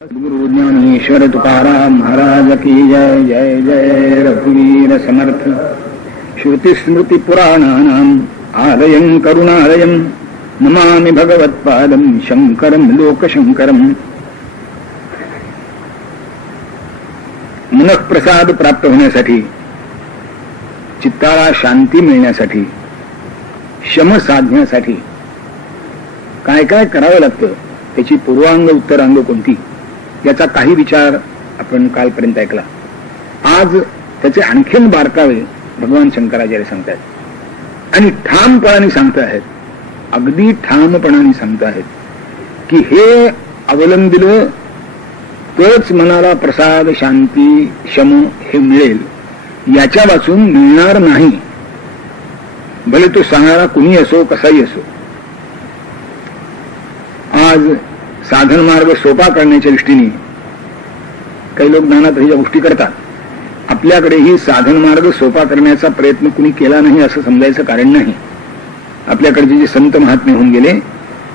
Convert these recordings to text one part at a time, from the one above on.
गुरु ज्ञानेश्वर तुकाराम महाराज की जय जय जय। रघुवीर समर्थ। श्रुति स्मृति पुराणानाम आलयं करुणालयं नमामि भगवत्पादं शंकरं लोकशंकरं। मनःप्रसाद प्राप्त होण्यासाठी, चित्ताला शांती मिळण्यासाठी, शम साधण्यासाठी काय काय करावं लागतं, त्याची पूर्वांग उत्तरांग कोणती, याचा काही विचार आपण कालपर्यंत ऐकला. आज त्याचे आणखीन बारकावे भगवान शंकराचार्य सांगतायत आणि ठामपणाने सांगतायत, अगदी ठामपणाने सांगतायत की हे अवलंबिलं तरच मनाला प्रसाद, शांती, शम हे मिळेल, याच्या वाचून मिळणार नाही. भले तो सांगणारा कुणी असो, कसाही असो. आज साधन मार्ग सोपा करण्याच्या दृष्टीने काही लोक नाना तऱ्हेच्या गोष्टी करतात. आपल्याकडेही साधन मार्ग सोपा करण्याचा प्रयत्न कुणी केला नाही असं समजायचं कारण नाही. आपल्याकडचे जे संत महात्मे होऊन गेले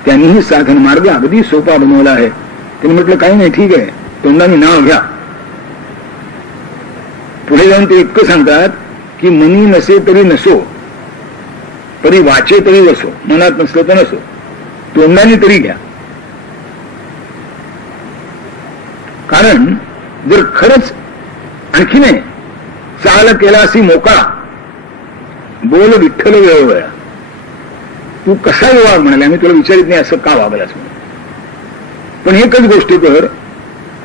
त्यांनीही साधन मार्ग अगदी सोपा बनवला आहे. त्यांनी म्हटलं काही नाही, ठीक आहे, तोंडाने नाव घ्या. पुढे जाऊन ते इतकं सांगतात की मनी नसे तरी नसो, तरी वाचे तरी वसो. मनात नसलं तर नसो, तोंडाने तरी घ्या. कारण जर खरंच आणखी नाही, चाल केलासी मोकळा, बोल विठ्ठल वेळोवेळा. तू कसा वाग म्हणाले, आम्ही तुला विचारित नाही असं का वागलास म्हणून, पण एकच गोष्ट कर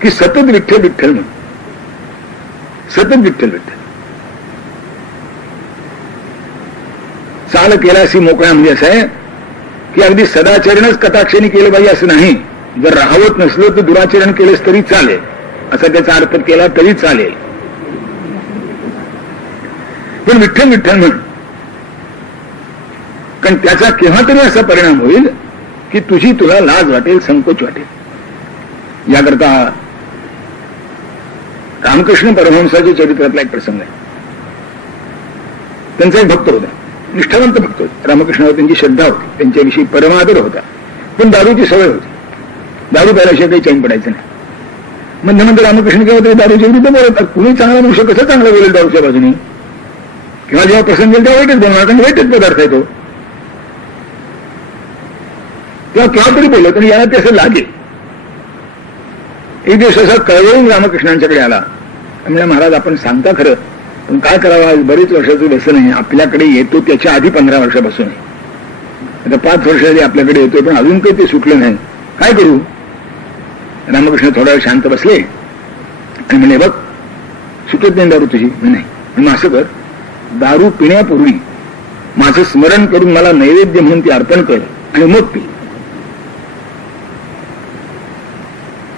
की सतत विठ्ठल विठ्ठल म्हण, सतत विठ्ठल विठ्ठल. चाल केलासी मोकळा म्हणजे असं आहे की अगदी सदाचरणच कटाक्षाने केलं पाहिजे असं नाही. जर राहवत नसलं तर दुराचरण केलेस तरी चालेल, असा त्याचा अर्थ केला तरी चालेल, पण विठ्ठल विठ्ठल म्हण. कारण त्याचा केव्हा तरी असा परिणाम होईल की तुला लाज वाटेल, संकोच वाटेल. याकरता रामकृष्ण परमहंसाच्या चरित्रातला एक प्रसंग आहे. त्यांचा एक भक्त होता, निष्ठावंत भक्त होता. रामकृष्णावर त्यांची श्रद्धा होती, त्यांच्याविषयी परमादर होता, पण दारूची सवय होती. दारू प्यायल्याशिवाय काही चैन पडायचं नाही. नंतर रामकृष्ण केव्हा तरी दारूच्या विरुद्ध बोलतात. कुणी चांगला मनुष्य कसं चांगला बोलेल दारूच्या बाजूने, किंवा जेव्हा प्रसंग येईल तेव्हा वाईटच बोलणार, कारण वाईटच पदार्थ आहे तो. तेव्हा केव्हा तरी बोलत आणि याला ते असं लागेल. एक दिवस असा कळवळून रामकृष्णांच्याकडे आला. म्हणजे महाराज आपण सांगता खरं, पण काय करावं, बरेच वर्षाचं व्यसन आहे. आपल्याकडे येतो त्याच्या आधी 15 वर्षापासून आहे. आता 5 वर्ष आधी आपल्याकडे येतोय, पण अजून काही ते सुटलं नाही. काय करू? रामकृष्ण थोडा वेळ शांत बसले आणि म्हणे, बघ सुटत नाही दारू तुझी. नाही, मग असं कर, दारू पिण्यापूर्वी माझं स्मरण करून मला नैवेद्य म्हणून ती अर्पण कर आणि मग पी.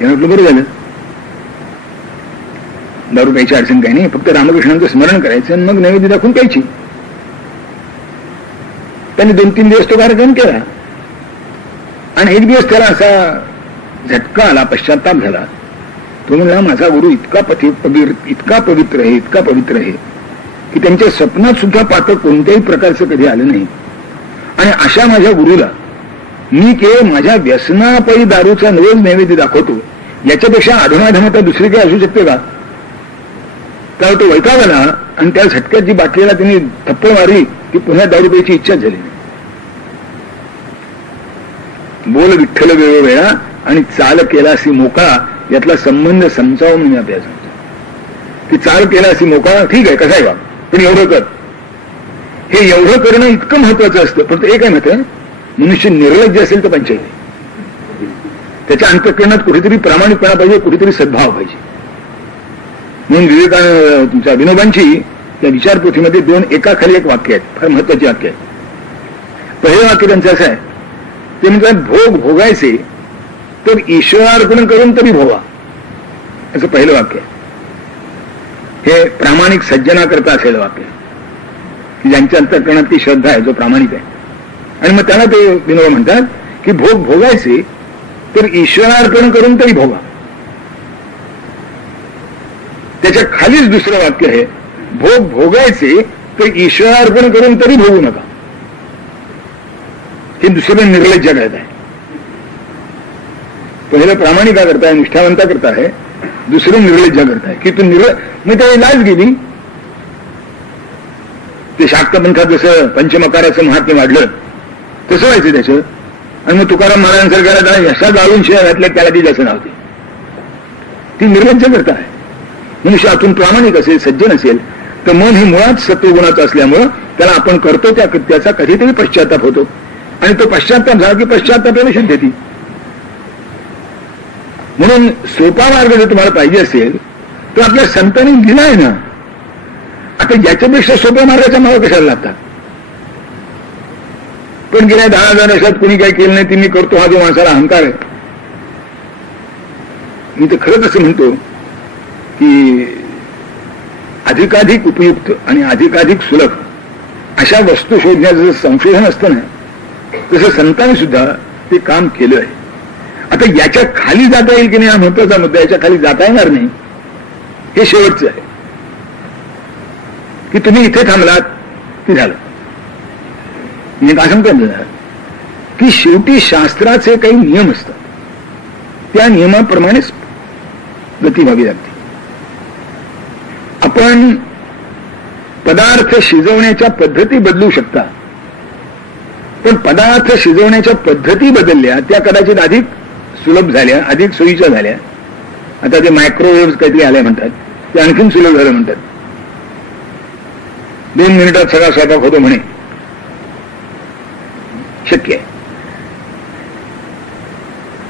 म्हटलं बरं झालं, दारू प्यायची अडचण काही नाही, फक्त रामकृष्णांचं स्मरण करायचं आणि मग नैवेद्य दाखवून प्यायची. त्यांनी 2-3 दिवस तो कार्यक्रम केला आणि एक दिवस त्याला असा झटका आला, पश्चाताप झाला. तो म्हणला, माझा गुरु इतका पवित्र आहे, इतका पवित्र आहे की त्यांच्या स्वप्नात सुद्धा पातळ कोणत्याही प्रकारचं कधी आलं नाही. आणि अशा माझ्या गुरुला मी केवळ माझ्या व्यसनापायी दारूचा रोज नैवेद्य दाखवतो, याच्यापेक्षा अधमाधमता दुसरी काही असू शकते का? त्यावर तो वैतागला आणि त्या झटक्यात जी बाटलीला त्यांनी थप्पड मारली की पुन्हा दारू प्यायची इच्छाच झाली नाही. बोल विठ्ठल वेळोवेळा आणि चाल केलासी मोकळा यातला संबंध समजावून मी आपल्याला सांगतो की चाल केलासी मोकळा ठीक आहे, कसा आहे बा, पण एवढं कर. हे एवढं करणं इतकं महत्वाचं असतं. पण एक आहे माहिती, मनुष्य निर्लज्ज असेल तर पंचायत, त्याच्या अंतःकरणात कुठेतरी प्रामाणिकपणा पाहिजे, कुठेतरी सद्भाव पाहिजे. म्हणून तुमच्या विनोबांची त्या विचारपोथीमध्ये 2 एकाखाली एक वाक्य आहेत, फार महत्वाची वाक्य आहेत. पहिलं वाक्य त्यांचं असं आहे, ते म्हणतात, भोग भोगायचे तर ईश्वरार्पण करून तरी भोगा, असं पहिलं वाक्य आहे. हे प्रामाणिक सज्जना करता असेल वाक्य, की ज्यांच्या अंतःकरणात ती श्रद्धा आहे, जो प्रामाणिक आहे. आणि मग त्याला ते विनोबा म्हणतात की भोग भोगायचे तर ईश्वरार्पण करून तरी भोगा. त्याच्या खालीच दुसरं वाक्य आहे, भोग भोगायचे तर ईश्वरार्पण करून तरी भोगू नका. हे दुसरं निर्लज्ज गळत आहे. पहिलं प्रामाणिका करताय, निष्ठावंता करताय, दुसरं निर्लज्जा करताय की तू मग त्याला लाज गेली. ते शाक्त पंथात जसं पंचमकाराचं महात्म्य वाढलं तसं व्हायचं त्याचं. आणि मग तुकाराम महाराजांसारख्याला यशा जाळून शिवाय घातल्या त्याला ती जसं नावते. ती निर्लज्ज करता आहे. मनुष्य आतून प्रामाणिक असेल, सज्जन असेल तर मन हे मुळात सत्वगुणाचं असल्यामुळं त्याला आपण करतो त्याचा कधीतरी पश्चाताप होतो. आणि तो पश्चाताप झाला की पश्चातापाने शुद्ध येते. म्हणून सोपा मार्ग जर तुम्हाला पाहिजे असेल तर आपल्या संतांनी दिला आहे ना. आता याच्यापेक्षा सोप्या मार्गाच्या मागे कशाला लागतात. पण गेल्या 10,000 वर्षात कुणी काही केलं नाही, ती मी करतो हा जो माणसाला अहंकार आहे. मी तर खरंच असं म्हणतो की अधिकाधिक उपयुक्त आणि अधिकाधिक सुलभ अशा वस्तू शोधण्याचं जसं संशोधन असतं ना तसं संतांनी सुद्धा ते काम केलं आहे. आता याच्या खाली जाता येईल की नाही हा महत्वाचा मुद्दा. याच्या खाली जाता येणार नाही हे शेवटचं आहे. की तुम्ही इथे थांबलात की झालं. मी काय सांगतो की शेवटी शास्त्राचे काही नियम असतात, त्या नियमाप्रमाणेच गती व्हावी लागते. आपण पदार्थ शिजवण्याच्या पद्धती बदलू शकता, पण पदार्थ शिजवण्याच्या पद्धती बदलल्या त्या कदाचित अधिक सुलभ झाल्या, अधिक सोयीच्या झाल्या. आता ते मायक्रोवेव्ह काहीतरी आल्या म्हणतात, ते आणखीन सुलभ झालं म्हणतात. 2 मिनिटात सगळा स्वयंपाक होतो म्हणे. शक्य आहे.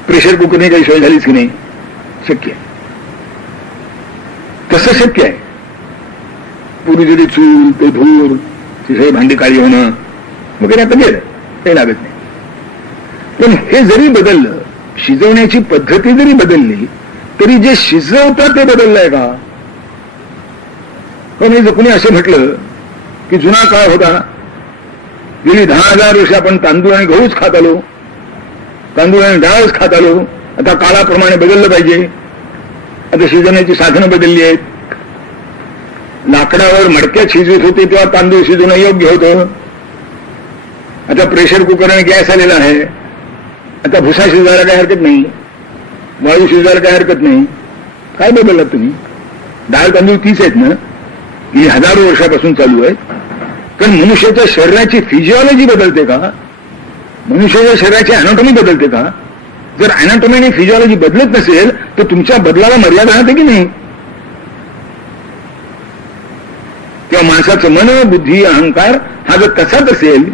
प्रेशर कुकरने काही सोय झालीच की नाही, शक्य आहे. तसं शक्य आहे. पूर्वी जरी चूल ते धूर ती सगळी भांडी काळी होणं वगैरे आता गेलं, काही लागत नाही. पण हे जरी बदललं, शिजवण्याची पद्धती जरी बदलली तरी जे शिजवतं ते बदललंय का. पण जर कुणी असं म्हटलं की जुना काळ होता, गेली 10,000 वर्ष आपण तांदूळ आणि गहूच खात आलो, तांदूळ आणि डाळच खात आलो, आता काळाप्रमाणे बदललं पाहिजे, आता शिजवण्याची साधनं बदलली आहेत. लाकडावर मडक्यात शिजवत होते तेव्हा तांदूळ शिजवणं योग्य होतं, आता प्रेशर कुकर आणि गॅस आलेला आहे, आता भुसा शिजवायला काही हरकत नाही, वाळू शिजवायला काही हरकत नाही. काय बदललात तुम्ही. डाळ तांदूळ तीच आहेत ना, ही हजारो वर्षापासून चालू आहे. पण मनुष्याच्या शरीराची फिजिओलॉजी बदलते का, मनुष्याच्या शरीराची अॅनाटॉमी बदलते का. जर अॅनाटॉमी आणि फिजिओलॉजी बदलत नसेल तर तुमच्या बदलाला मर्यादा राहते की नाही. किंवा माणसाचं मन, बुद्धी, अहंकार हा जर तसाच असेल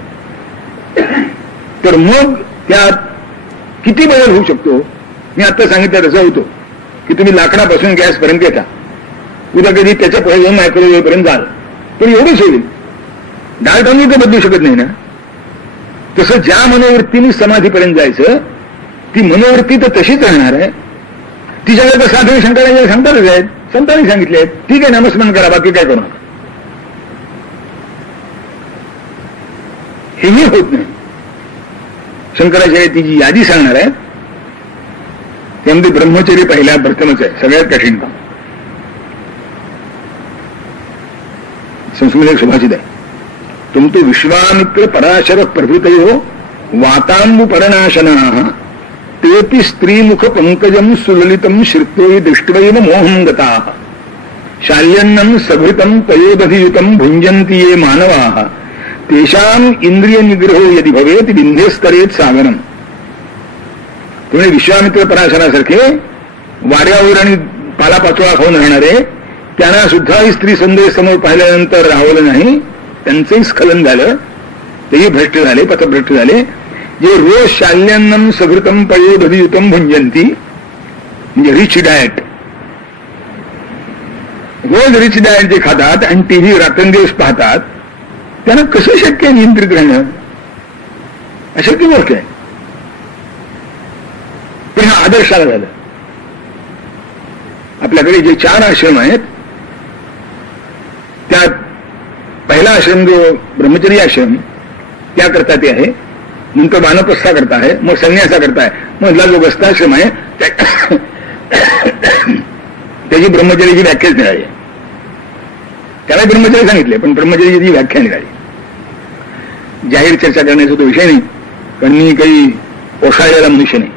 तर मग त्यात किती बदल होऊ शकतो. मी आता सांगितलं तसं होतो की तुम्ही लाकडापासून गॅसपर्यंत येता, उद्या कधी त्याच्या पुढे जाऊन मायक्रोवेव्ह पर्यंत जाल, पण एवढंच होईल. डाळ तांदूळ तर बदलू शकत नाही ना. तसं ज्या मनोवृत्तीने समाधीपर्यंत जायचं ती मनोवृत्ती तर तशीच राहणार आहे. तिच्याकडे तर साधन शंकराचार्य सांगतातच आहेत, संतांनी सांगितले आहेत. ठीक आहे, नामस्मरण करा, बाकी काय करू नका. हेही होत नाही. शंकराचार्य ती जी यादी सांगणार आहे त्यामध्ये ब्रह्मचर्य पहिल्या प्रथमच आहे, सगळ्यात कठीण काम. संस्कृत एक सुभाषित आहे, तुम तो विश्वामित्र पराशर प्रभृतयो वातांबु परनाशनाः तेपि स्त्रीमुख पंकजम सुललितम श्रुत्वै दृष्ट्वैव मोहं गताः शाल्यन्नं सभृतं पयोदधियुतं भुञ्जन्ति ये मानवाः तेषां इंद्रिय निग्रहो यदि भवेत विंध्यस्तरेत सागरम. तुम्ही विश्वामित्र पराशरासारखे वाड्यावर आणि पालापाचोळा खाऊन राहणारे, त्यांना सुद्धा स्त्री संदेश समोर पाहिल्यानंतर राहवलं नाही, त्यांचंही स्खलन झालं, तेही भ्रष्ट झाले, पथभ्रष्ट झाले. जे रोज शाल्यन्नम सघृतम पयोदधियुतम भुंजंती, म्हणजे रिच डाएट, रोज रिच डाएट जे खातात आणि टीव्ही रात्रंदिवस पाहतात, त्यांना कसं शक्य आहे नियंत्रित राहणं. अशक्य गोष्ट आहे. पण हा आदर्शाला झालं. आपल्याकडे जे 4 आश्रम आहेत त्यात पहिला आश्रम जो ब्रह्मचर्य आश्रम त्याकरता ते आहे, नंतर वानप्रस्था करता आहे, मग संन्यासा करता आहे, मधला जो गस्ताश्रम आहे त्याची ब्रह्मचर्याची व्याख्याच निघाली. त्याला ब्रह्मचर्य सांगितले पण ब्रह्मचर्याची व्याख्या निघाली. जाहीर चर्चा करण्याचा तो विषय नाही, कारण मी काही ओशाळलेला मनुष्य नाही.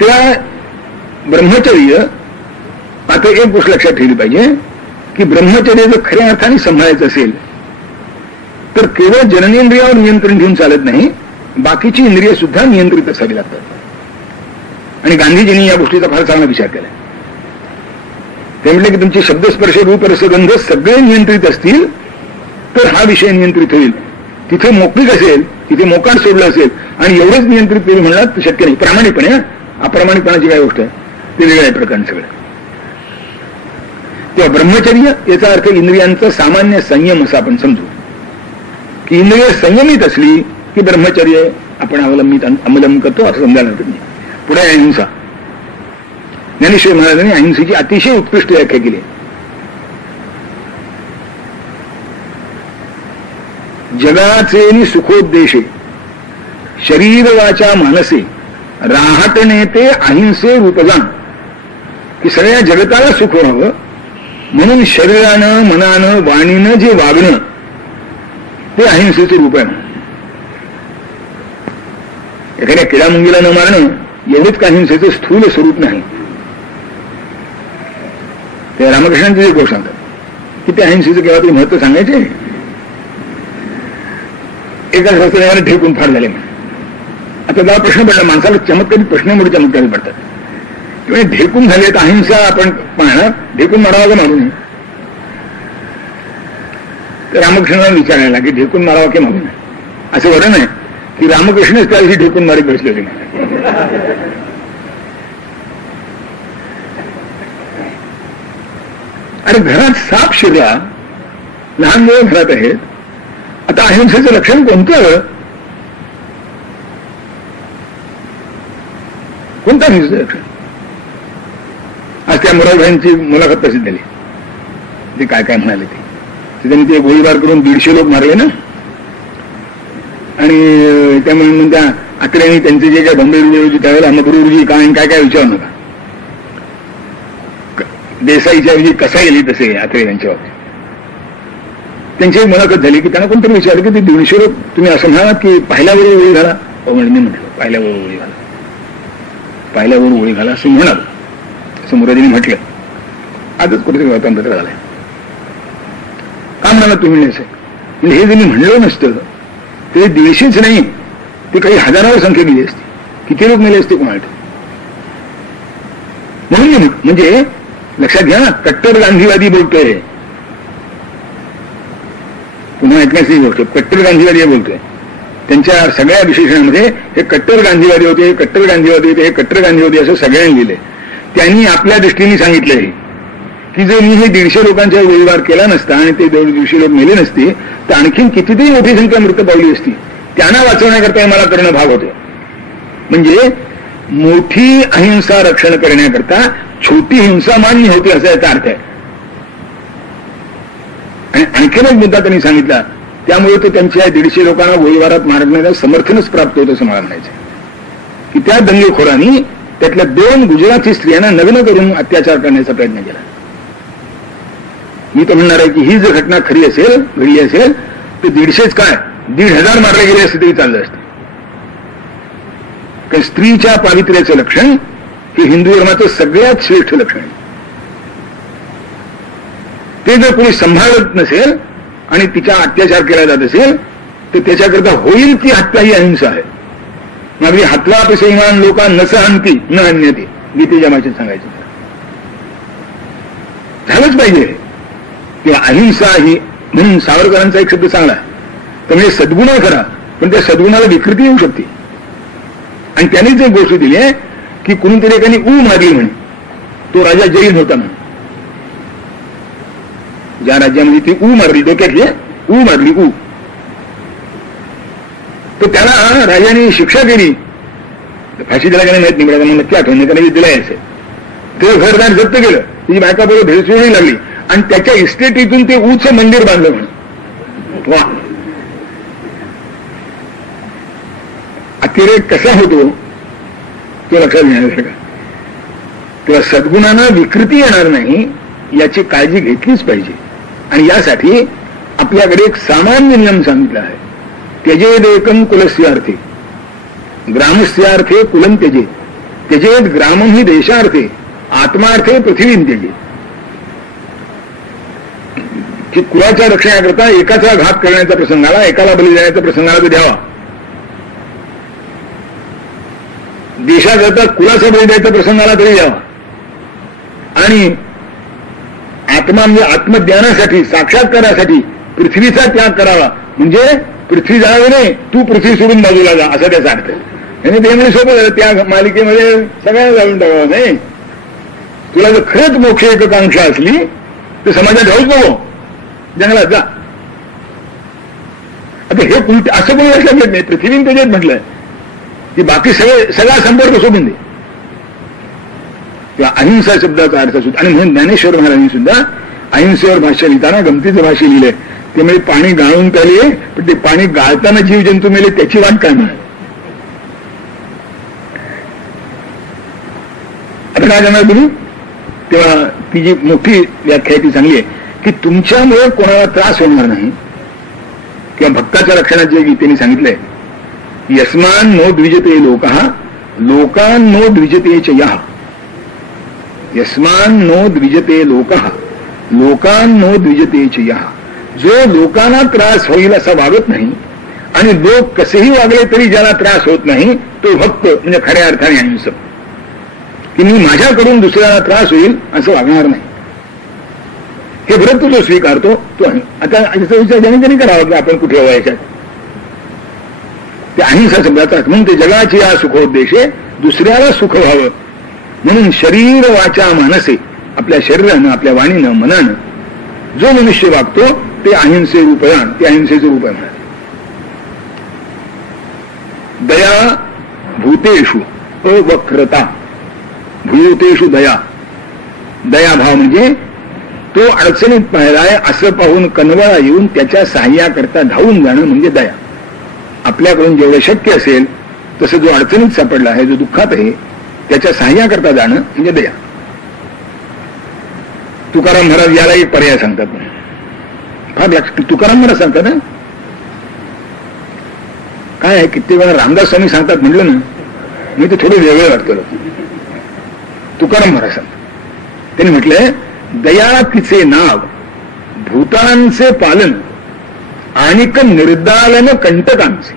त्या ब्रह्मचर्य, आता एक गोष्ट लक्षात ठेवली पाहिजे की ब्रह्मचर्य जर खऱ्या अर्थाने सांभाळायचं असेल तर केवळ जननेंद्रियावर नियंत्रण घेऊन चालत नाही, बाकीची इंद्रिय सुद्धा नियंत्रित असावी लागतात. आणि गांधीजींनी या गोष्टीचा फार चांगला विचार केला. ते म्हटले की तुमचे शब्दस्पर्श रूप रसगंध सगळे नियंत्रित असतील तर हा विषय नियंत्रित होईल. तिथे मोकळीक असेल, तिथे मोकाट सोडलं असेल आणि एवढेच नियंत्रित करून म्हणणार तर शक्य नाही. प्रामाणिकपणे, अप्रामाणिकपणाची काय गोष्ट आहे, ते वेगळ्या प्रकारचं सगळं. तेव्हा ब्रह्मचर्य याचा अर्थ इंद्रियांचा सामान्य संयम असं आपण समजू की इंद्रिय संयमित असली की ब्रह्मचर्य आपण अवलंबन करतो असं समजायला हरकत नाही. पुढे अहिंसा. ज्ञानेश्वर महाराजांनी अहिंसेची अतिशय उत्कृष्ट व्याख्या केली. जगाचे सुखोद्देशे शरीर वाचा मानसे राहटणे ते अहिंसे रूपजान, की सगळ्या जगताला सुख व्हावं म्हणून शरीरानं मनानं वाणीनं जे वागणं ते अहिंसेचं रूप आहे. एखाद्या किडामुंगीला न मारणं एवढेच का अहिंसेचं स्थूल स्वरूप नाही. ते रामकृष्णांचे जे गोष्ट सांगतात की ते अहिंसेचं केव्हा तरी महत्व सांगायचे. एका शास्त्रज्ञाने ढेकून फार झाले. आता जेव्हा प्रश्न पडला, माणसाला चमत्कारी प्रश्न मोठे चमत्कारी पडतात. किंवा ढेकून झाले तर अहिंसा आपण पाहणार, ढेकून मारावा का मारू नये. तर रामकृष्णाला विचारायला की ढेकून मारावा की मारू नये. असं वर्णन आहे की रामकृष्णच त्या दिवशी ढेकून मारीत बसले होते. अरे घरात साप शिरला, लहान मुलं घरात आहेत, आता अहिंसेचं लक्षण कोणतं? कोणतं अहिंसेचं लक्षण? आज त्या मुरारभाईंची मुलाखत प्रसिद्ध झाली. ते काय काय म्हणाले ते त्यांनी ते गोळीबार करून 150 लोक मारले ना. आणि त्यामुळे त्या आत्र्यांनी त्यांचे जे काय बंबई होती त्यावेळेला अन्नपूर्वी काय काय विचारू नका. देसाईच्या ऐवजी कसा गेली तसे आत्रे यांच्या बाबतीत त्यांची एक मुलाखत झाली की त्यांना कोणतरी विचारलं की ते 150 लोक तुम्ही असं म्हणालात की पाहिल्याबरोबर गोळी घाला. मी म्हटलं पाहिल्याबरोबर गोळी घाला, पाहिल्याबरोबर गोळी घाला असं म्हणाल, असं मुराजींनी म्हटलं. आजच कुठेतरी वर्तमानपत्र झालंय. का म्हणाला तुम्ही असं? म्हणजे हे जर मी म्हणलं नसतं ते 150च नाही, ते काही हजारावर संख्या गेली असती. किती लोक मेले असते कोणाला. म्हणून म्हणजे लक्षात घ्या ना, कट्टर गांधीवादी बोलतोय. पुन्हा ऐकण्याची गोष्ट, कट्टर गांधीवादी बोलतोय. त्यांच्या सगळ्या विशेषणामध्ये हे कट्टर गांधीवादी होते, कट्टर गांधीवादी होते, हे कट्टर गांधीवादी असं सगळ्यांनी लिहिले. त्यांनी आपल्या दृष्टीने सांगितलंय की जर मी हे 150 लोकांचा गोळीबार केला नसता आणि ते 150 लोक मेले नसते तर आणखीन कितीतरी मोठी संख्या मृत पावली असती. त्यांना वाचवण्याकरता मला करणं भाग होतं. म्हणजे मोठी अहिंसा रक्षण करण्याकरता छोटी हिंसा मान्य होती असा याचा अर्थ आहे. आणि आणखीन एक मुद्दा त्यांनी सांगितला, त्यामुळे तो त्यांच्या 150 लोकांना गोळीबारात मारण्याला समर्थनच प्राप्त होत असं मला म्हणायचं की त्या दंगेखोरांनी त्यातल्या 2 गुजराती स्त्रियांना नग्न करून अत्याचार करण्याचा प्रयत्न केला. मी तर म्हणणार आहे की ही जर घटना खरी असेल, घडली असेल तर 150च काय 1,500 मारले गेले असते तरी चाललं असतं. कारण स्त्रीच्या पावित्र्याचं लक्षण हे हिंदू धर्माचं सगळ्यात श्रेष्ठ लक्षण आहे. ते जर कोणी सांभाळत नसेल आणि तिचा अत्याचार केला जात असेल तर त्याच्याकरता होईल ती हत्या ही अहिंसा आहे. मग हत्या पेशईमान लोका नस आणती न आणण्याती गीतेच्या भाषेत सांगायचं झालंच पाहिजे. किंवा अहिंसा ही म्हणून सावरकरांचा एक शब्द चांगला आहे, तर म्हणजे सद्गुण करा पण त्या सद्गुणाला विकृती येऊ शकते. आणि त्यानेच एक गोष्ट दिली आहे की कुणीतरी एकाने ऊ मारली म्हणे, तो राजा जैन होता म्हणे. ज्या राज्यामध्ये ती ऊ मारली, डोक्यातली ऊ मारली ऊ, तर त्याला राजाने शिक्षा केली. फाशी दिला का माहित नाही, मला नक्की आठवण त्याने दिलाय असेल. ते घरदार जप्त केलं, तिची बायका बरोबर भेळचोळी लागली आणि त्याच्या इस्टेटीतून ते ऊचं मंदिर बांधलं म्हणून. वा, अतिरेक कसा होतो तो लक्षात घेण्यासारखा. तेव्हा सद्गुणांना विकृती येणार नाही याची काळजी घेतलीच पाहिजे. आणि यासाठी आपल्याकडे एक सामान्य नियम सांगितला आहे, त्यजेदेकं कुलस्यार्थे ग्रामस्यार्थे कुलं त्यजे. त्यजेत ग्रामम ही देशार्थे आत्मार्थे पृथ्वी त्यजेत, की कुळाच्या रक्षणाकरता एकाचा घात करण्याचा प्रसंगाला, एकाला बली देण्याचा प्रसंगाला तो द्यावा, देशाकरता कुळाचा बळी द्यायचा प्रसंगाला तरी द्यावा, आणि आत्मा म्हणजे आत्मज्ञानासाठी साक्षात्कारासाठी पृथ्वीचा त्याग करावा, म्हणजे पृथ्वी जावी नाही, तू पृथ्वी सोडून बाजूला जा, असा त्याचा अर्थ. आणि ते म्हणजे सोपं झालं, त्या मालिकेमध्ये सगळ्यांना जाऊन टाकावं. नाही, तुला जर खरंच मोक्ष एकांक्षा असली तर समाजात राहूच नको, जंगलात जा. आता हे असं कोणी लक्षात घेत नाही. पृथ्वीने त्याच्यात म्हटलंय की बाकी सगळा संपर्क सोडून दे. किंवा अहिंसा शब्दाचा अर्थ सुद्धा, आणि म्हणून ज्ञानेश्वर महाराजांनी सुद्धा अहिंसेवर भाष्य लिहिताना गमतीचं भाष्य लिहिलंय. ते म्हणजे पाणी गाळून प्याले, पण ते पाणी गाळताना जीव जंतू मेले त्याची वाट काय म्हणा. आता काय करणार तुम्ही? तेव्हा ती जी मोठी व्याख्या ती चांगली आहे की तुमच्यामुळे कोणाला त्रास होणार नाही. किंवा भक्ताच्या रक्षणात जे गीतेने सांगितलंय, यस्मान नो द्विजते लोकः लोकान नो द्विजते च यः, यस्मान नो द्विजते लोकः लोकान नो द्विजते च यः. जो लोकांना त्रास होईल असा वागत नाही आणि लोक कसेही वागले तरी ज्याला त्रास होत नाही तो भक्त म्हणजे खऱ्या अर्थाने अहिंसक. की मी माझ्याकडून दुसऱ्याला त्रास होईल असं वागणार नाही, हे व्रत जो स्वीकारतो तो. आता याचा विचार ज्याने त्यांनी करावा की आपण कुठे व्हायच्यात. ते अहिंसा शब्दाचा अर्थ म्हणून ते जगाची या सुखोद्देशे दुसऱ्याला सुख व्हावं म्हणून शरीर वाचा मानसे, आपल्या शरीरानं आपल्या वाणीनं मनानं जो मनुष्य वागतो ते अहिंसे रूपयान, ते अहिंसेचं रूप आहे. दया भूतेषु अवक्रता, भूतेषु दया, दयाभाव म्हणजे तो अडचणीत पाहिलाय असं पाहून कनवळा येऊन त्याच्या सहाय्याकरता धावून जाणं म्हणजे दया. आपल्याकडून जेवढं शक्य असेल तसं जो अडचणीत सापडला आहे, जो दुःखात आहे, त्याच्या सहाय्याकरता जाणं म्हणजे दया. तुकाराम महाराज याला एक पर्याय सांगतात, फार लक्ष. तुकाराम महाराज सांगतात ना काय आहे, कित्येक वेळा रामदास स्वामी सांगतात म्हटलं ना, मी ते थोडं वेगळं वाटतं. तुकाराम महाराज सांगतात, त्यांनी म्हटलंय दया तिचे नाव भूतांचे पालन आणिक निर्दालन कंटकांचे.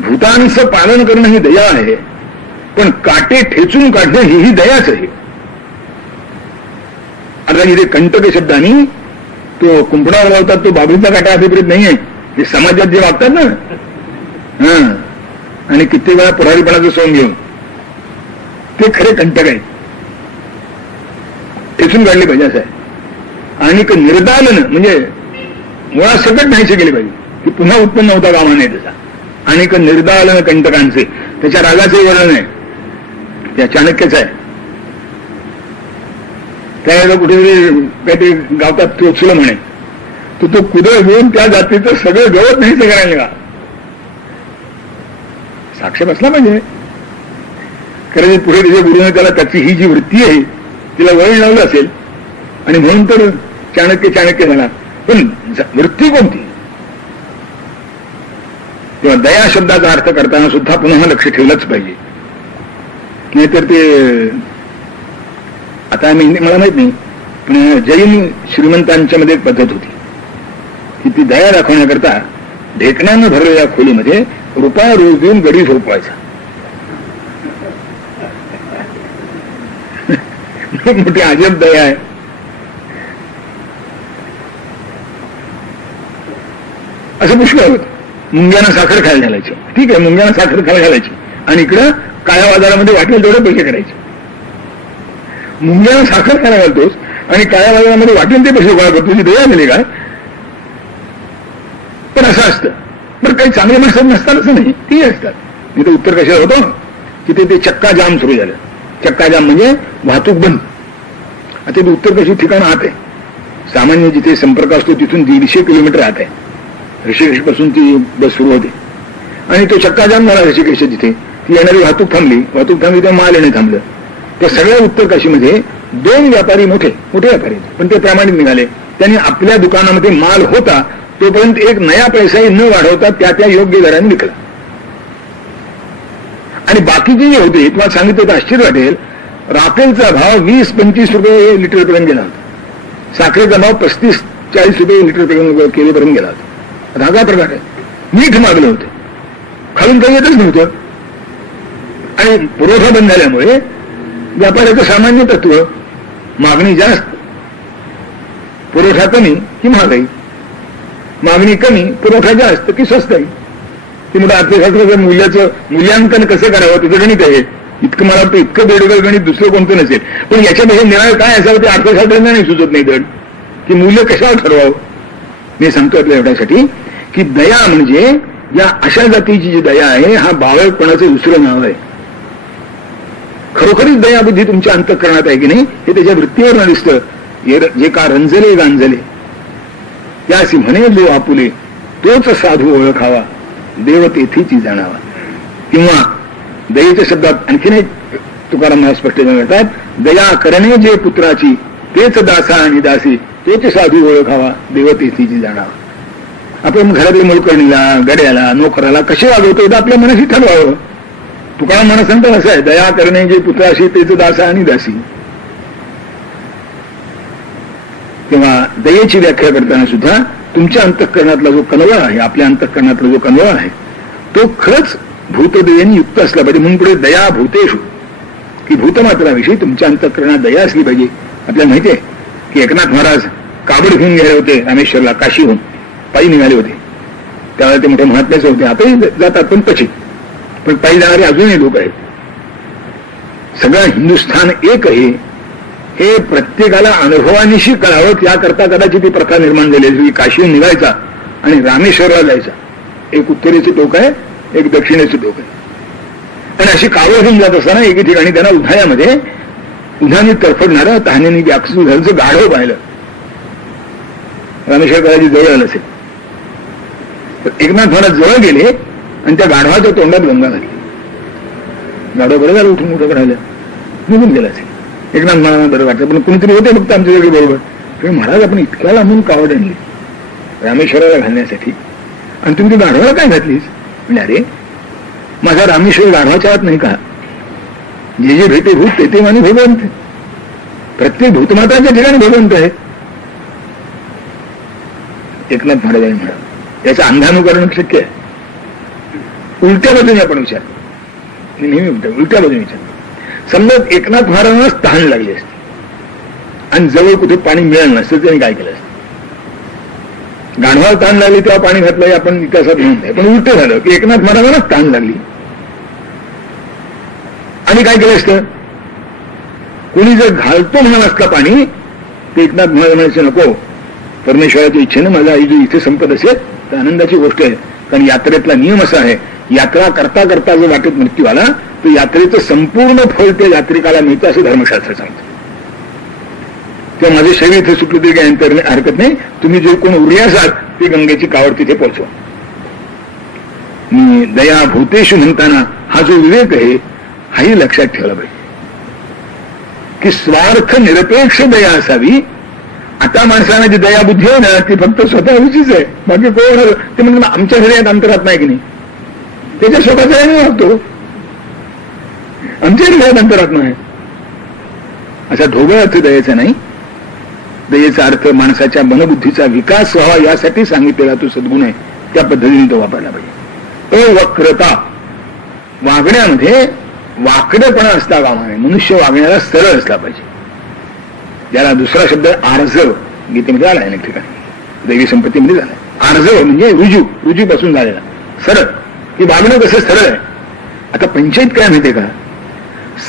भूतांचं पालन करणं ही दया आहे, पण काटे ठेचून काढणं ही दयाच आहे. आता इथे कंटक शब्दानी तो कुंपणावर लावतात तो बाबरीचा काटा अभिप्रेत नाहीये, हे समाजात जे वागतात ना, आणि कित्येक वेळा पुढारीपणाचं सोंग घेऊन ते खरे कंटक आहेत, ठेचून काढले पाहिजे असं आहे. आणि निर्दालन म्हणजे मुळात सकट नाहीसे गेले पाहिजे की पुन्हा उत्पन्न होता कामा नाही त्याचा. आणि निर्दालन कंटकांचे, त्याच्या रागाचे वर्णन आहे, त्या चाणक्यच आहे. त्याला कुठेतरी काहीतरी गावतात चोचलं म्हणे, तो कुदळ घेऊन त्या जातीचं सगळं गवत नाही करायला का साक्ष बसला पाहिजे. कारण पुढे त्याच्या गुरुने त्याला त्याची ही जी वृत्ती आहे तिला वळण लावलं असेल आणि म्हणून तर चाणक्य झाला. पण वृत्ती कोणती? तेव्हा दया शब्दाचा अर्थ करताना सुद्धा पुन्हा लक्ष ठेवलंच पाहिजे. नाहीतर ते आता मला माहित नाही, पण जैन श्रीमंतांच्या मध्ये एक पद्धत होती की ती दया दाखवण्याकरता ढेकण्यानं भरलेल्या खोलीमध्ये रुपया रोज देऊन गडी झोपवायचा. मोठी अजब दया आहे. असं पुष्कळ होत. मुंग्यांना साखर खायला घालायची, ठीक आहे, मुंग्यांना साखर खायला घालायची आणि इकडं काळ्या बाजारामध्ये वाटेल तेवढे पैसे करायचे. मुंग्यांना साखर खायला घालतोस आणि काळ्या बाजारामध्ये वाटेल ते पैसे गोळा करतो, तुझी दया झाली काय? पण असं असतं. बरं, काही चांगले माणसं नसतात असं नाही, ती असतात. मी तर उत्तर कशाला होतो की ते चक्का जाम सुरू झालं. चक्का जाम म्हणजे वाहतूक बंद. आता ते उत्तर कशी ठिकाण आत आहे, सामान्य जिथे संपर्क असतो तिथून 150 किलोमीटर आत आहे. ऋषिकेश पासून ती बस सुरू होते आणि तो चक्का जाम झाला ऋषिकेश. जिथे ती येणारी वाहतूक थांबली तेव्हा माल येणे थांबलं. त्या सगळ्या उत्तर काशीमध्ये 2 व्यापारी मोठे व्यापारी, पण ते प्रामाणिक निघाले. त्यांनी आपल्या दुकानामध्ये माल होता तोपर्यंत एक नया पैसाही न वाढवता त्या योग्य दराने विकला. आणि बाकीचे जे होते तुम्हाला सांगितलं तर आश्चर्य वाटेल, राखेलचा भाव 20-25 रुपये लिटरपर्यंत गेला होता. साखरेचा भाव 35-40 रुपये लिटरपर्यंत केलेपर्यंत गेला होता. रागा प्रकार आहे. मीठ मागलं होतं, खालून काही येतच नव्हतं. आणि पुरवठा बंद झाल्यामुळे व्यापाऱ्याचं सामान्य तत्व, मागणी जास्त, पुरवठा कमी की महागाई, मागणी कमी पुरवठा जास्त की स्वस्ताई. ते मोठं अर्थशास्त्राचं मूल्यांकन कसं करावं त्याचं गणित आहे. इतकं मला वाटतं इतकं बेडोगं गणित दुसरं कोणतं नसेल. पण याच्यापेक्षा निराळ काय असावं ते अर्थशास्त्रांना नाही सुचत नाही धड, की मूल्य कशावर ठरवावं. मी सांगतो आपल्या एवढ्यासाठी की दया म्हणजे या अशा जातीची जी दया आहे हा बावळपणाचं दुसरं नाव आहे. खरोखरीच दयाबुद्धी तुमच्या अंतःकरणात आहे की नाही हे त्याच्या वृत्तीवर दिसतं. जे का रंजले गांजले त्यासी म्हणे जो आपुले तोच साधू ओळखावा देव तेथीची जाणावा. किंवा दयेच्या शब्दात आणखीन एक तुकाराम महाराज स्पष्ट करतात, दया करणे जे पुत्राची तेच दासा आणि दासी तोच साधू ओळखावा देव तेथीची जाणावा. आपण घरातील मोलकरणीला, गड्याला, नोकराला कसे वागवतो तर आपल्या मनाशी ठरवावं. तुकाराम महाराज सांगतात असं आहे, दया करणे जे पुत्राशी तेच दासा आणि दासी. तेव्हा दयेची व्याख्या करताना सुद्धा तुमच्या अंतःकरणातला जो कनवळा आहे, आपल्या अंतःकरणातला जो कनवळा आहे तो खरंच भूतदयेने युक्त असला पाहिजे. म्हणून पुढे दया भूतेषु, की भूतमात्राविषयी तुमच्या अंतःकरणात दया असली पाहिजे. आपल्याला माहिती आहे की एकनाथ महाराज काबड घेऊन गेले होते रामेश्वरला, काशीहून पायी निघाले होते. त्यावेळेला ते मोठे महात्म्याचे होते, आताही जातात पण क्वचित, पण पायी जाणारे अजूनही लोक आहेत. सगळं हिंदुस्थान एक आहे हे प्रत्येकाला अनुभवानिशी कळावं याकरता कदाचित ती प्रथा निर्माण झाली की काशीहून निघायचा आणि रामेश्वरला जायचा. एक उत्तरेचं टोक आहे, एक दक्षिणेचं टोक आहे. आणि अशी कावड घेऊन जात असताना एके ठिकाणी त्यांना उन्हाळ्यामध्ये उन्हाने तरफडणारं तहानेने व्याकुळ झालं गाढव पाहिलं. रामेश्वर कदाचित जवळ आलं असेल. तर एकनाथ महाराज जवळ गेले आणि त्या गाढवाच्या तोंडात गंगा घातली. गाढव बरं झालं उठून उठं राहिलं, निघून गेला असेल. एकनाथ महाराजांना बरं वाटलं, पण कुणीतरी होते फक्त आमच्याकडे बरोबर. तर महाराज आपण इतक्या लांबून कावड आणली रामेश्वराला घालण्यासाठी आणि तुम्ही ती गाढवाला काय घातलीस? म्हणजे अरे माझा रामेश्वर गाढवाच्या आत नाही का? जे जे भेटे भूत ते ते माने भगवंत, प्रत्येक भूतमात्राच्या ठिकाणी भगवंत आहे. एकनाथ महाराजांनी म्हणा याचं अंधानुकरण शक्य आहे. उलट्या बाजूने आपण विचार, नेहमी उलट्या बाजूने विचार. समजा एकनाथ महाराजांनाच तहान लागली असते आणि जवळ कुठे पाणी मिळालं नसतं त्यांनी काय केलं असतं? गाढवाला तहान लागली तेव्हा पाणी घातलं आपण इतिहासात म्हणत आहे, पण उलट झालं की एकनाथ महाराजांनाच तहान लागली आणि काय केलं असतं? कोणी जर घालतो म्हणाल असता पाणी ते एकनाथ महाराज म्हणायचं नको, परमेश्वराच्या इच्छेनं माझा आई जो इथे संपत असेल तर आनंदाची गोष्ट आहे. कारण यात्रेतला नियम असा आहे, यात्रा करता करता जो वाटेत मृत्यू आला तर यात्रेचं संपूर्ण फळ त्या यात्रिकाला मिळतं असं धर्मशास्त्र सांगतं. तेव्हा माझे शरीर इथे सुटलं तरी काही हरकत नाही, तुम्ही जे कोण उरले असाल ते गंगेची कावड तिथे पोहोचवा. मी दया भूतेषु म्हणताना हा जो विवेक आहे हाही लक्षात ठेवला पाहिजे की स्वार्थ निरपेक्ष दया असावी. आता माणसांना जी दयाबुद्धी आहे ना ती फक्त स्वतःचीच आहे, बाकी कोण ते म्हणजे आमच्या हृदयात अंतरात नाही की नाही, त्याच्या स्वतःचा आहे वागतो, आमच्या हृदयात अंतरात नाही. असा ढोबळ अर्थ दयेचा नाही. दयेचा अर्थ माणसाच्या मनबुद्धीचा विकास व्हावा यासाठी सांगितलेला तो सद्गुण आहे, त्या पद्धतीने तो वापरला पाहिजे. अवक्रता, वागण्यामध्ये वाकडेपणा असता कामा नये. मनुष्य वागण्याला सरळ असला पाहिजे. ज्याला दुसरा शब्द आर्जव गीतेमध्ये आला अनेक ठिकाणी, दैवी संपत्तीमध्ये झाला. आर्जव म्हणजे रुजूपासून झालेला सरळ, की वागणं कसं सरळ आहे. आता पंचायत काय माहितीये का,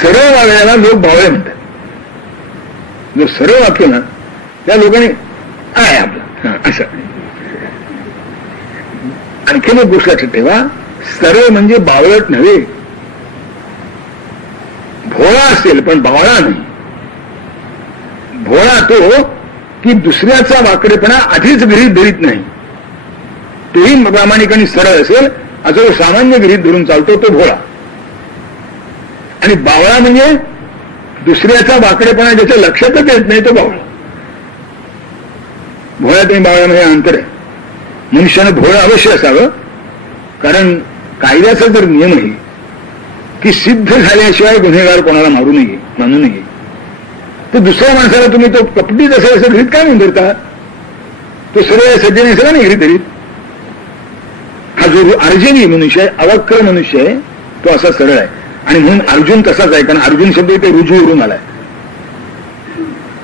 सरळ वागण्याला लोक बावळे म्हणतात. जो सरळ वाक्य ना त्या लोकांनी आहे आपलं असं. आणखीन एक गोष्ट लक्षात ठेवा, सरळ म्हणजे बावळट नव्हे. भोळा असेल पण बावळा नाही. भोळा तो की दुसऱ्याचा वाकडेपणा आधीच गृहीत धरीत नाही, तोही प्रामाणिक आणि सरळ असेल असं जो सामान्य गृहीत धरून चालतो तो भोळा. आणि बावळा म्हणजे दुसऱ्याचा वाकडेपणा ज्याच्या लक्षातच येत नाही तो बावळा. भोळ्यात आणि बावळ्यामध्ये अंतर आहे. मनुष्यानं भोळं अवश्य असावं, कारण कायद्याचा जर नियम आहे की सिद्ध झाल्याशिवाय गुन्हेगार कोणाला मारू नये. तर दुसऱ्या माणसाला तुम्ही तो कपटीच असं घरीत काय नाही धरता? तो सरळ सज्जन असेल नाही घरी धरीत. हा जो अर्जुनी मनुष्य आहे, अवक्र मनुष्य आहे, तो असा सरळ आहे. आणि म्हणून अर्जुन तसाच आहे, कारण अर्जुन शब्द ते रुजूवरून आलाय.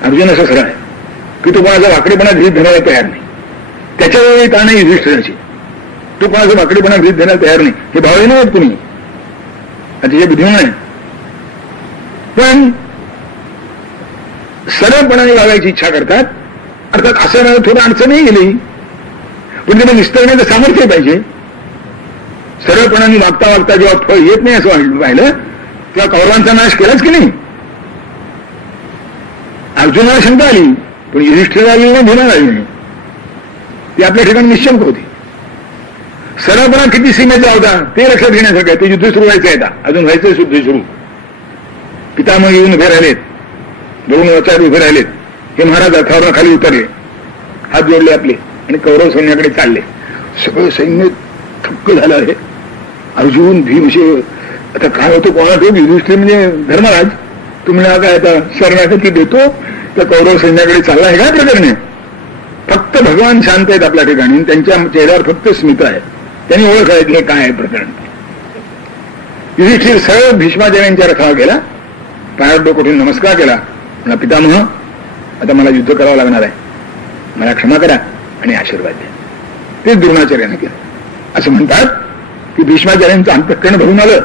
अर्जुन असा सरळ आहे की तो कोणाचा वाकडेपणा घरीत धरायला तयार नाही. त्याच्या वेळी का नाही युधिष्ठिराची, तो कोणाचा वाकडेपणा घरीत धरायला तयार नाही. हे भाव नाही आहेत कुणी, त्याच्या बुद्धिमान आहे. पण सरळपणाने वागायची इच्छा करतात. अर्थात असं थोडं अडचणही गेली, पण ते निस्तरण्याचं सामर्थ्य पाहिजे. सरळपणाने वागता वागता जेव्हा फळ येत नाही असं पाहिलं तेव्हा कौरवांचा नाश केलाच की नाही. अर्जुनाला शंका आली, पण युधिष्ठिराला आली नाही, भीमाला आली नाही. ती आपल्या ठिकाणी निश्चंक होती. सरळपणा किती सीमेचा होता ते लक्षात घेण्यासारखं आहे. ते युद्ध सुरू व्हायचं आहे, अजून व्हायचंय युद्ध सुरू. पितामह येऊन उभे राहिलेत, दोन आचार्य उभे राहिलेत. हे महाराज रथावरून खाली उतरले, हात जोडले आपले आणि कौरव सैन्याकडे चालले. सगळं सैन्य थक्क झालं आहे. अर्जुन भीम असे आता काय होतं कोणा तो युधिष्ठिर म्हणजे धर्मराज, तुम्ही काय आता शरणागती देतो त्या कौरव सैन्याकडे चालला आहे का प्रकरणे. फक्त भगवान शांत आहेत आपल्या ठिकाणी, त्यांच्या चेहऱ्यावर फक्त स्मित आहे. त्यांनी ओळख आहे की काय आहे प्रकरण. युधिष्ठिर सरळ भीष्माचार्यांच्या रथावर गेला, पायावर डोकं ठेवून नमस्कार केला. म्हणा पितामह आता मला युद्ध करावं लागणार आहे, मला क्षमा करा आणि आशीर्वाद द्या. तेच द्रोणाचार्याने केलं. असं म्हणतात की भीष्माचार्यांचं अंतःकरण भरून आलं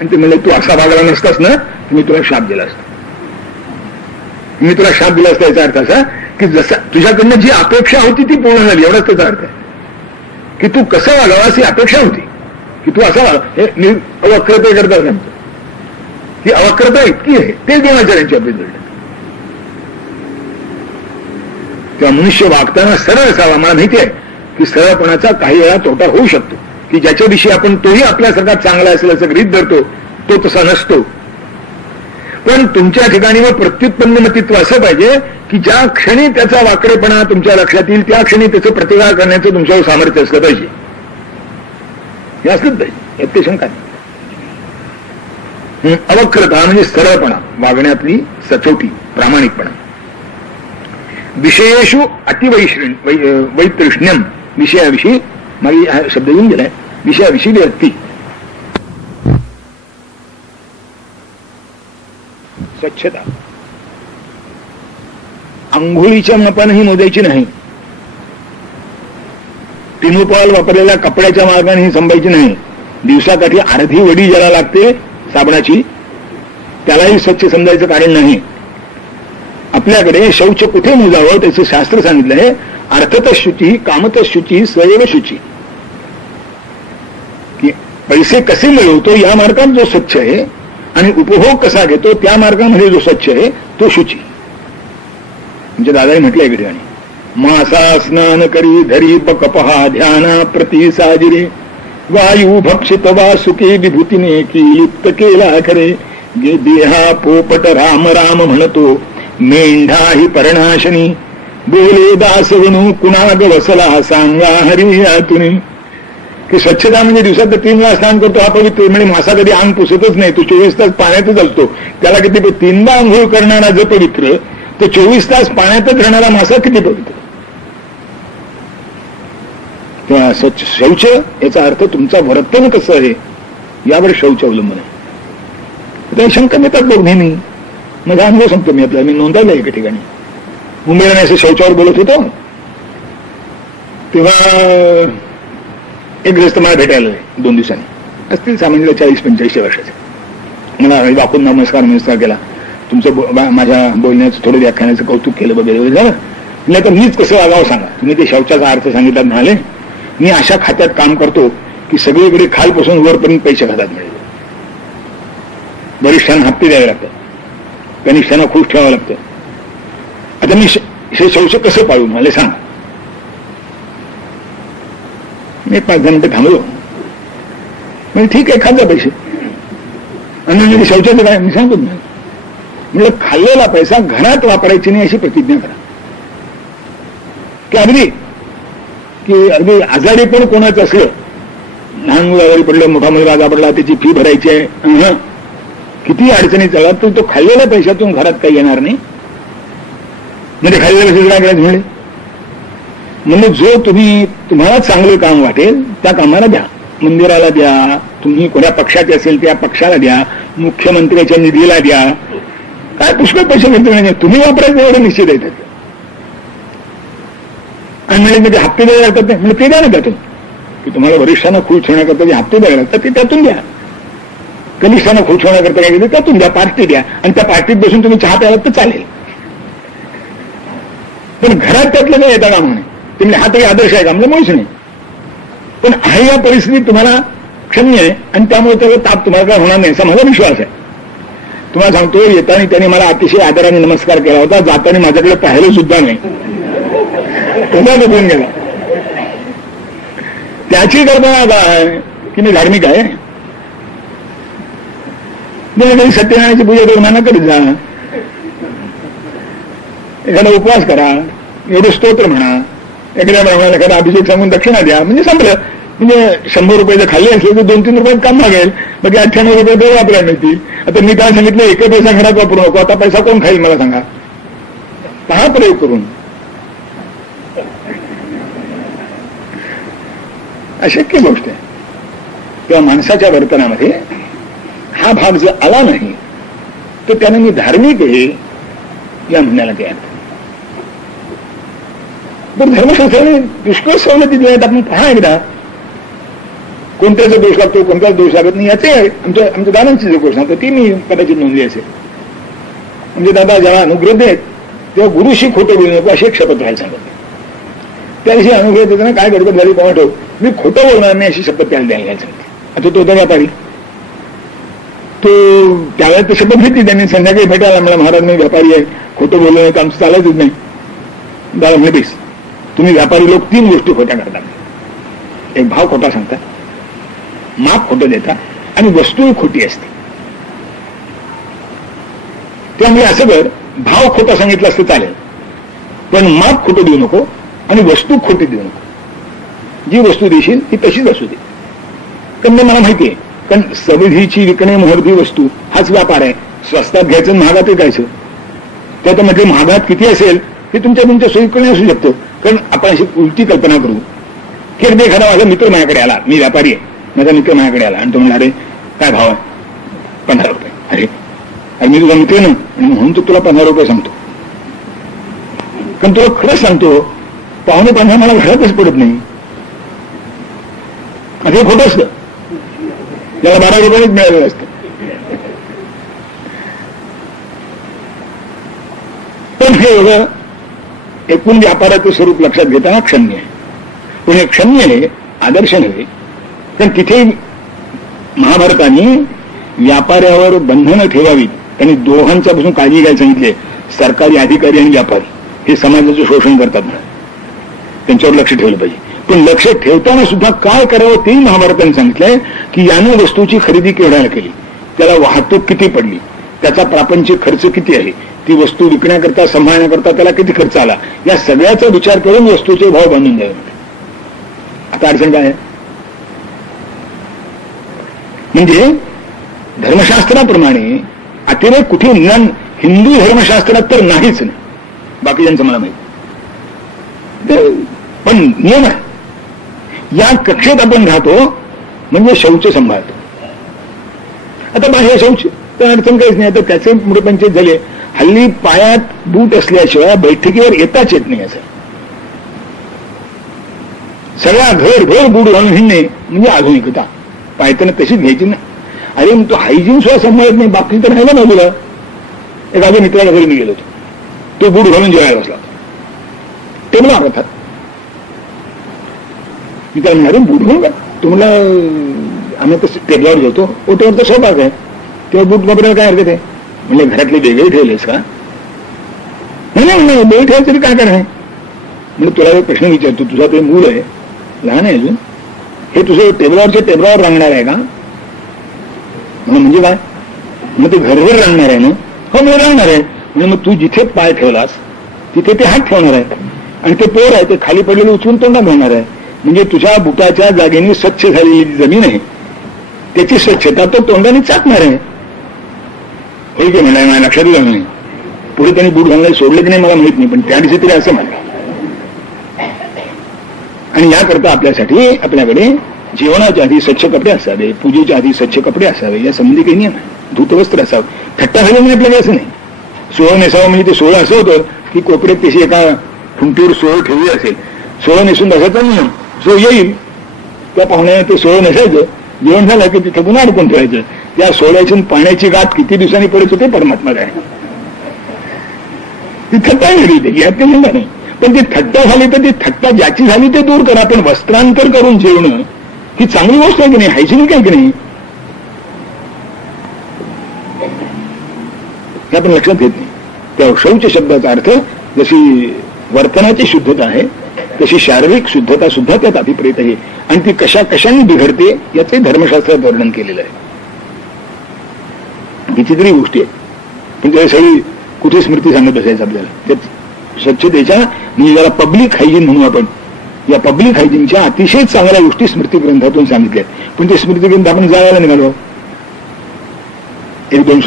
आणि ते म्हणले तू असा वागला नसतास ना, मी तुला शाप दिला असता. मी तुला शाप दिला असता याचा अर्थ असा की जसा तुझ्याकडनं जी अपेक्षा होती ती पूर्ण झाली, एवढाच त्याचा अर्थ आहे. की तू कसं वागावास ही अपेक्षा होती की तू असा हे अवक्रते करता सांगतो. ही अवक्रता इतकी आहे, तेच द्रोणाचार्यांची अपेक्षा घडली. तेव्हा मनुष्य वागताना सरळ असावा. मला माहिती आहे की सरळपणाचा काही वेळा तोटा होऊ शकतो, की ज्याच्याविषयी आपण तोही आपल्यासारखा चांगला असेल असं गृहीत धरतो, तो तसा नसतो. पण तुमच्या ठिकाणी मग प्रत्युत्पन्नमतित्व असं पाहिजे की ज्या क्षणी त्याचा वाकडेपणा तुमच्या लक्षात येईल त्या क्षणी त्याचं प्रतिकार करण्याचं तुमच्यावर सामर्थ्य असलं पाहिजे. हे असलंच पाहिजे, यात ते शंका नाही. अवक्रता म्हणजे सरळपणा, वागण्यातली सचोटी, प्रामाणिकपणा. विषयेषु वैतृष्ण्यम, विषयाविषयी मागे हा शब्द येऊन गेलाय, विषयाविषयी व्यक्ती. स्वच्छता अंघोळीच्या मापानेही मोजायची नाही, तिनुपाल वापरलेल्या कपड्याच्या मार्गानेही संभायची नाही. दिवसाकाठी अर्धी वडी ज्याला लागते साबणाची त्यालाही स्वच्छ समजायचं कारण नाही. आपल्याकडे शौच कुठे मोजावं त्याचं शास्त्र सांगितलंय. अर्थतः शुची, कामतः शुची, स्वयं शुची. की पैसे कसे मिळवतो या मार्गात जो स्वच्छ आहे आणि उपभोग कसा घेतो त्या मार्गामध्ये जो स्वच्छ आहे तो शुची. म्हणजे दादाने म्हटलंय की ठिकाणी मासा स्नान करी धरी कपहा ध्याना प्रति साजिरे वायू भक्षित वासुके विभूतीने की लिप्त केला खरे. देहा पोपट राम राम म्हणतो मेंढा ही परणाशनी बोले दासवणू कुणाग वसला सांगा हरी यातुनी. की स्वच्छता म्हणजे दिवसात 3 वेळा स्नान करतो हा पवित्र. म्हणजे मासा कधी अंग पुसतच नाही, तो 24 तास पाण्यातच असतो. त्याला किती 3दा आंघोळ करणारा जो पवित्र, तो 24 तास पाण्यातच राहणारा मासा किती पवित्र. तेव्हा शौच याचा अर्थ तुमचा वर्तन कसं आहे यावर शौच अवलंबून आहे. त्या शंका नेतात लोक नेहमी. माझा अनुभव सांगतो मी आपल्याला, मी नोंदवला एका ठिकाणी मुंबईला मी असं शौचावर बोलत होतो तेव्हा एक ग्रस्त मला भेटायला 2 दिवसांनी, असतील सामान्य 40-45 वर्षाचे. मला वाकून नमस्कार केला. तुमचं माझ्या बोलण्याचं थोडं व्याख्यानाचं कौतुक केलं वगैरे वगैरे झालं. नाही तर मीच कसं वागावं सांगा. तुम्ही ते शौचाचा अर्थ सांगितला म्हणाले. मी अशा खात्यात काम करतो की सगळीकडे खालपासून वरपर्यंत पैसे खात्यात मिळेल. वरिष्ठांना हप्ते द्यावे लागतात, कनिष्ठांना खुश ठेवावं लागतं. आता मी हे शौच कसं पाळू मला सांगा. मी 5-10 मिनिटं थांबलो. म्हणजे ठीक आहे खात जा पैसे. आणि शौचाचं काय मी सांगतो ना, म्हणजे खाल्लेला पैसा घरात वापरायची नाही अशी प्रतिज्ञा करा. की अगदी आजारी पण कोणाचं असलं लहान मुलं आजारी पडलं, मोठा मुलगा आजारी पडला, त्याची फी भरायची आहे, किती अडचणी चालतात, तर तो खाल्लेल्या पैशातून घरात काही येणार नाही. म्हणजे खाल्लेल्या पैशाचं काय करायचं म्हणे, म्हणजे जो तुम्हाला चांगलं काम वाटेल त्या कामाला द्या, मंदिराला द्या, तुम्ही कोणत्या पक्षाचे असेल त्या पक्षाला द्या, मुख्यमंत्र्याच्या निधीला द्या, काय पुष्कळ पैसे घेतले नाही, तुम्ही वापरायचं एवढं निश्चित आहे त्याचं. आणि म्हणजे हप्ते द्यायला लागतात ते, म्हणजे ते द्या ना त्यातून, की तुम्हाला वरिष्ठांना खुश ठेवण्याकरता जे हप्ते द्यायला लागतात ते त्यातून द्या, कनिष्ठांना खुश ठेवण्याकरता काय केलं त्यातून द्या, पार्टी द्या, आणि त्या पार्टीत बसून तुम्ही चहा प्यायला तर चालेल. पण घरात त्यातलं नाही येता कामा नाही. ते म्हणजे हा तरी आदर्श आहे का, म्हणजे मुळीच नाही. पण आहे या परिस्थितीत तुम्हाला क्षम्य आहे, आणि त्यामुळे त्याचा ताप तुम्हाला काय होणार नाही असा माझा विश्वास आहे. तुम्हाला सांगतो, येताना त्याने मला अतिशय आदराने नमस्कार केला होता, जाताना माझ्याकडे पाहिलं सुद्धा नाही, तसा बघून गेला. त्याची कल्पना काय की मी धार्मिक आहे, कधी सत्यनारायणाची पूजा करून करीत जा, एखादा उपवास करा, एवढं स्तोत्र म्हणा, एखाद्या ब्राह्मणाला एखादा अभिषेक सांगून दक्षिणा द्या, म्हणजे संपलं. म्हणजे 100 रुपये जर खाल्ले असले तर 2-3 रुपयात काम मागेल, बाकी 98 रुपये तर वापरायला मिळतील. आता मी काय सांगितलं, एक पैसा घरात वापरू नको, आता पैसा कोण खाईल मला सांगा, पहा प्रयोग करून. अशक्य गोष्ट आहे. किंवा माणसाच्या वर्तनामध्ये हा भाग जर आला नाही तर त्याने मी धार्मिक आहे या म्हणण्याला काय अर्थ. पण धर्मशास्त्राने पुष्कळ सवलती दिल्या आहेत. आपण पहा एकदा, कोणत्याचा दोष लागतो, कोणत्याच दोष लागत नाही, याचे आमच्या दादांची जी गोष्ट सांगतो ती मी कदाचित नोंदली असेल. म्हणजे दादा जेव्हा अनुग्रह देत तेव्हा गुरुशी खोटं बोलू नको अशी एक शपथ राहायला सांगत. त्या दिवशी अनुग्रह देताना काय गडबड झाली कोणा ठेव, मी खोटं बोलणार नाही अशी शपथ त्याला द्यायला सांगते. आता तो होता व्यापारी, तो त्यावेळेस तर शपथ घेतली त्यांनी. संध्याकाळी भेटायला म्हणला, महाराज मी व्यापारी आहे, खोटं बोललो नाही तर आमचं चालायचंच नाही. दादा म्हणजे बेस, तुम्ही व्यापारी लोक 3 गोष्टी खोट्या करतात. एक भाव खोटा सांगतात, माप खोटं देतात, आणि वस्तू खोटी असते. त्यामुळे असं कर, भाव खोटा सांगितलं असतं चालेल, पण माप खोटं देऊ नको आणि वस्तू खोटी देऊ नको. जी वस्तू देशील ती तशीच असू दे. कारण मला माहिती आहे, कारण सविधीची विकणे मोहरदी वस्तू हाच व्यापार आहे. स्वस्तात घ्यायचं, महागात विकायचं. त्याच्यामध्ये महागात किती असेल ते तुमच्या सोयीकडे असू शकतं. कारण आपण अशी उलटी कल्पना करू की एकदा एखादा माझा मित्र माझ्याकडे आला, मी व्यापारी आहे, माझा मित्र माझ्याकडे आला आणि तो म्हणला, अरे काय भाव आहे, 15 रुपये. अरे मी तुझा मित्र ना, म्हणून तो तुला 15 रुपये सांगतो. कारण तुला खरंच सांगतो, 15.5 मला घरातच पडत नाही. हे खोटं असतं, त्याला 12 रुपयानेच मिळालेलं असतं. पण हे एवढं एकूण व्यापाराचं स्वरूप लक्षात घेताना क्षम्य आहे. पण हे क्षम्य आहे, आदर्श नव्हे. कारण तिथे महाभारताने व्यापाऱ्यावर बंधनं ठेवावीत, त्यांनी दोघांच्यापासून काळजी घ्यायला सांगितले. सरकारी अधिकारी आणि व्यापारी हे समाजाचं शोषण करतात म्हणा, त्यांच्यावर लक्ष ठेवलं पाहिजे. पण लक्ष ठेवताना सुद्धा काय करावं तेही महाभारताने सांगितलंय की यानं वस्तूची खरेदी केवढ्याला केली, त्याला वाहतूक किती पडली, त्याचा प्रापंचिक खर्च किती आहे, ती वस्तू विकण्याकरता सांभाळण्याकरता त्याला किती खर्च आला, या सगळ्याचा विचार करून वस्तूचे भाव बांधून द्यावे. आता अडचण काय आहे, म्हणजे धर्मशास्त्राप्रमाणे अतिरेक कुठे हिंदू धर्मशास्त्रात तर नाहीच नाही, बाकीच्यांचं मला माहिती. पण नियम आहे, या कक्षेत आपण राहतो म्हणजे शौच सांभाळतो. आता बाह्य शौच तर अडचण काहीच नाही. आता त्याचे पुढे पंचायत झाले, हल्ली पायात बूट असल्याशिवाय बैठकीवर येताच येत नाही. असं सगळा घर बूट घालून हिंडणे म्हणजे आधुनिकता. पायताना तशीच घ्यायची ना. अरे मग तो हायजीन सुद्धा सांभाळत नाही, बाकी तर राहिला ना तुला. एखाद्या मित्राला घरी मी गेलो होतो, तो बूट घालून जेवायला बसला टेबला अर्थात. मी त्याला म्हणाले बूट घालून का, तुम्हाला आम्ही तर टेबलावर जेवतो, ओट्यावर तर स्वयंपाक आहे, तेव्हा बूट वापरायला काय हरकत आहे. म्हणजे घरातले वेगळे ठेवलेस का, नाही वेगळे ठेवायचं तरी काय आहे. म्हणजे तुला एक प्रश्न विचारतो, तुझा ते मूल आहे, लहान आहे अजून, हे तुझं टेबलावर रांगणार आहे का. म्हणजे काय, मग ते घरभर रांगणार आहे ना. हो मी रांगणार आहे. म्हणजे मग तू जिथे पाय ठेवलास तिथे ते हात ठेवणार आहे, आणि ते पोर आहे ते खाली पडलेलं उचलून तोंडात घालणार आहे. म्हणजे तुझ्या बुटाच्या जागेने स्वच्छ झालेली जी जमीन आहे त्याची स्वच्छता तो तोंडाने चाकणार आहे. होय की म्हणाय मला लक्षात आलं नाही. पुढे त्यांनी बूट घालण्याला सोडले की नाही मला माहित नाही, पण त्या दिवशी तरी असं म्हणलं. आणि याकरता आपल्याकडे जेवणाच्या आधी स्वच्छ कपडे असावे, पूजेच्या आधी स्वच्छ कपडे असावे, या संबंधी काही नियम आहे. धुतवस्त्र असावं. थट्टा झाले म्हणजे आपल्याला असं नाही. सोळं नेसावं म्हणजे ते सोळं असं होतं की कोपऱ्यात त्याची एका खुंटीवर सोळं ठेवली असेल, सोळं नेसून बसायचा नियम. सो येईल त्या पाहुण्याने ते सोळं नेसायचं, जेवण झालं की तिथे पुन्हा अडकून ठेवायचं. त्या सोळ्याची पाण्याची गाठ किती दिवसांनी पडत होते परमात्मा आहे. ती थट्टा झाली यात काही नाही. पण ती थट्टा झाली तर ती थट्टा ज्याची झाली ते दूर करा. पण वस्त्रांतर करून जेवणं ही चांगली गोष्ट आहे की नाही, हायजिनिक आहे की नाही, हे आपण लक्षात घेत नाही. त्या शौच शब्दाचा अर्थ जशी वर्तनाची शुद्धता आहे तशी शारीरिक शुद्धता सुद्धा त्यात अभिप्रेत आहे. आणि ती कशा कशाने बिघडते याचे धर्मशास्त्रात वर्णन केलेलं आहे. कितीतरी गोष्टी आहेत पण त्या सगळी कुठे स्मृती सांगत बसायचं आपल्याला. त्यात स्वच्छतेच्या म्हणजे ज्याला पब्लिक हायजीन म्हणू आपण, या पब्लिक हायजीनच्या अतिशय चांगल्या गोष्टी स्मृती ग्रंथातून सांगितल्या. पण ते स्मृती ग्रंथ आपण जायला निघालो. एक दोन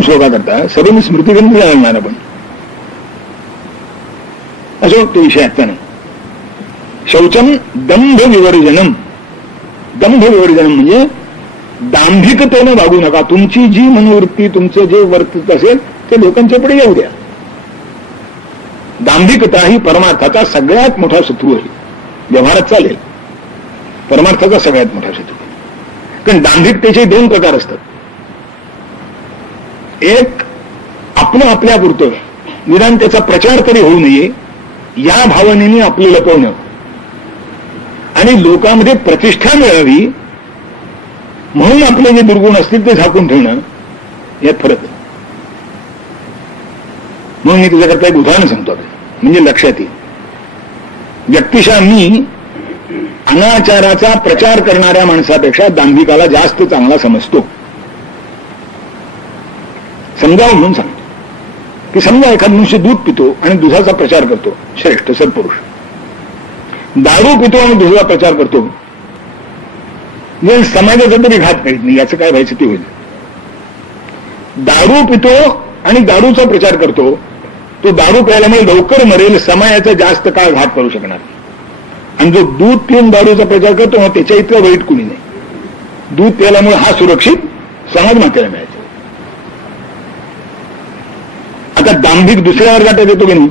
श्लोका करता सर्व स्मृती ग्रंथ जाणार आपण. असो तो विषय आजचा नाही. शौचम दंभ विवर्जनम. दंभ विवर्जनम म्हणजे दांभिकतेनं वागू नका. तुमची जी मनोवृत्ती, तुमचं जे वर्तत असेल ते लोकांच्या पुढे येऊ द्या. दांभिकता ही परमार्थाचा सगळ्यात मोठा शत्रू आहे. व्यवहारात चालेल, परमार्थाचा सगळ्यात मोठा शत्रू आहे. कारण दांभिकतेचे दोन प्रकार असतात. एक आपलं आपल्यापुरतं निदान त्याचा प्रचार तरी होऊ नये या भावनेने आपलं लपवणं आणि लोकांमध्ये प्रतिष्ठा मिळावी म्हणून आपले जे दुर्गुण असतील ते झाकून ठेवणं यात फरक आहे. म्हणून मी तुझ्याकरता एक उदाहरण सांगतो म्हणजे लक्षात येईल. व्यक्तिशः मी अनाचाराचा प्रचार करणाऱ्या माणसापेक्षा दांभिकाला जास्त चांगला समजतो. समजावं म्हणून सांगतो की समजा एखादा मनुष्य दूध पितो आणि दुधाचा प्रचार करतो, श्रेष्ठ सत्पुरुष. दारू पितो आणि दुधाचा प्रचार करतो, म्हणजे समाजाचा तरी घात करीत नाही, याचं काय व्हायचं ते होईल. दारू पितो आणि दारूचा प्रचार करतो, तो दारू प्यायल्यामुळे लवकर मरेल, समाजाचा जास्त काळ घात करू शकणार. आणि जो दूध पिऊन दारूचा प्रचार करतो त्याच्या इतकं वाईट कुणी नाही. दूध प्यायल्यामुळे हा सुरक्षित समाज मातेला मिळायचा. आता दांभिक दुसऱ्या वर्गात येतो की नाही,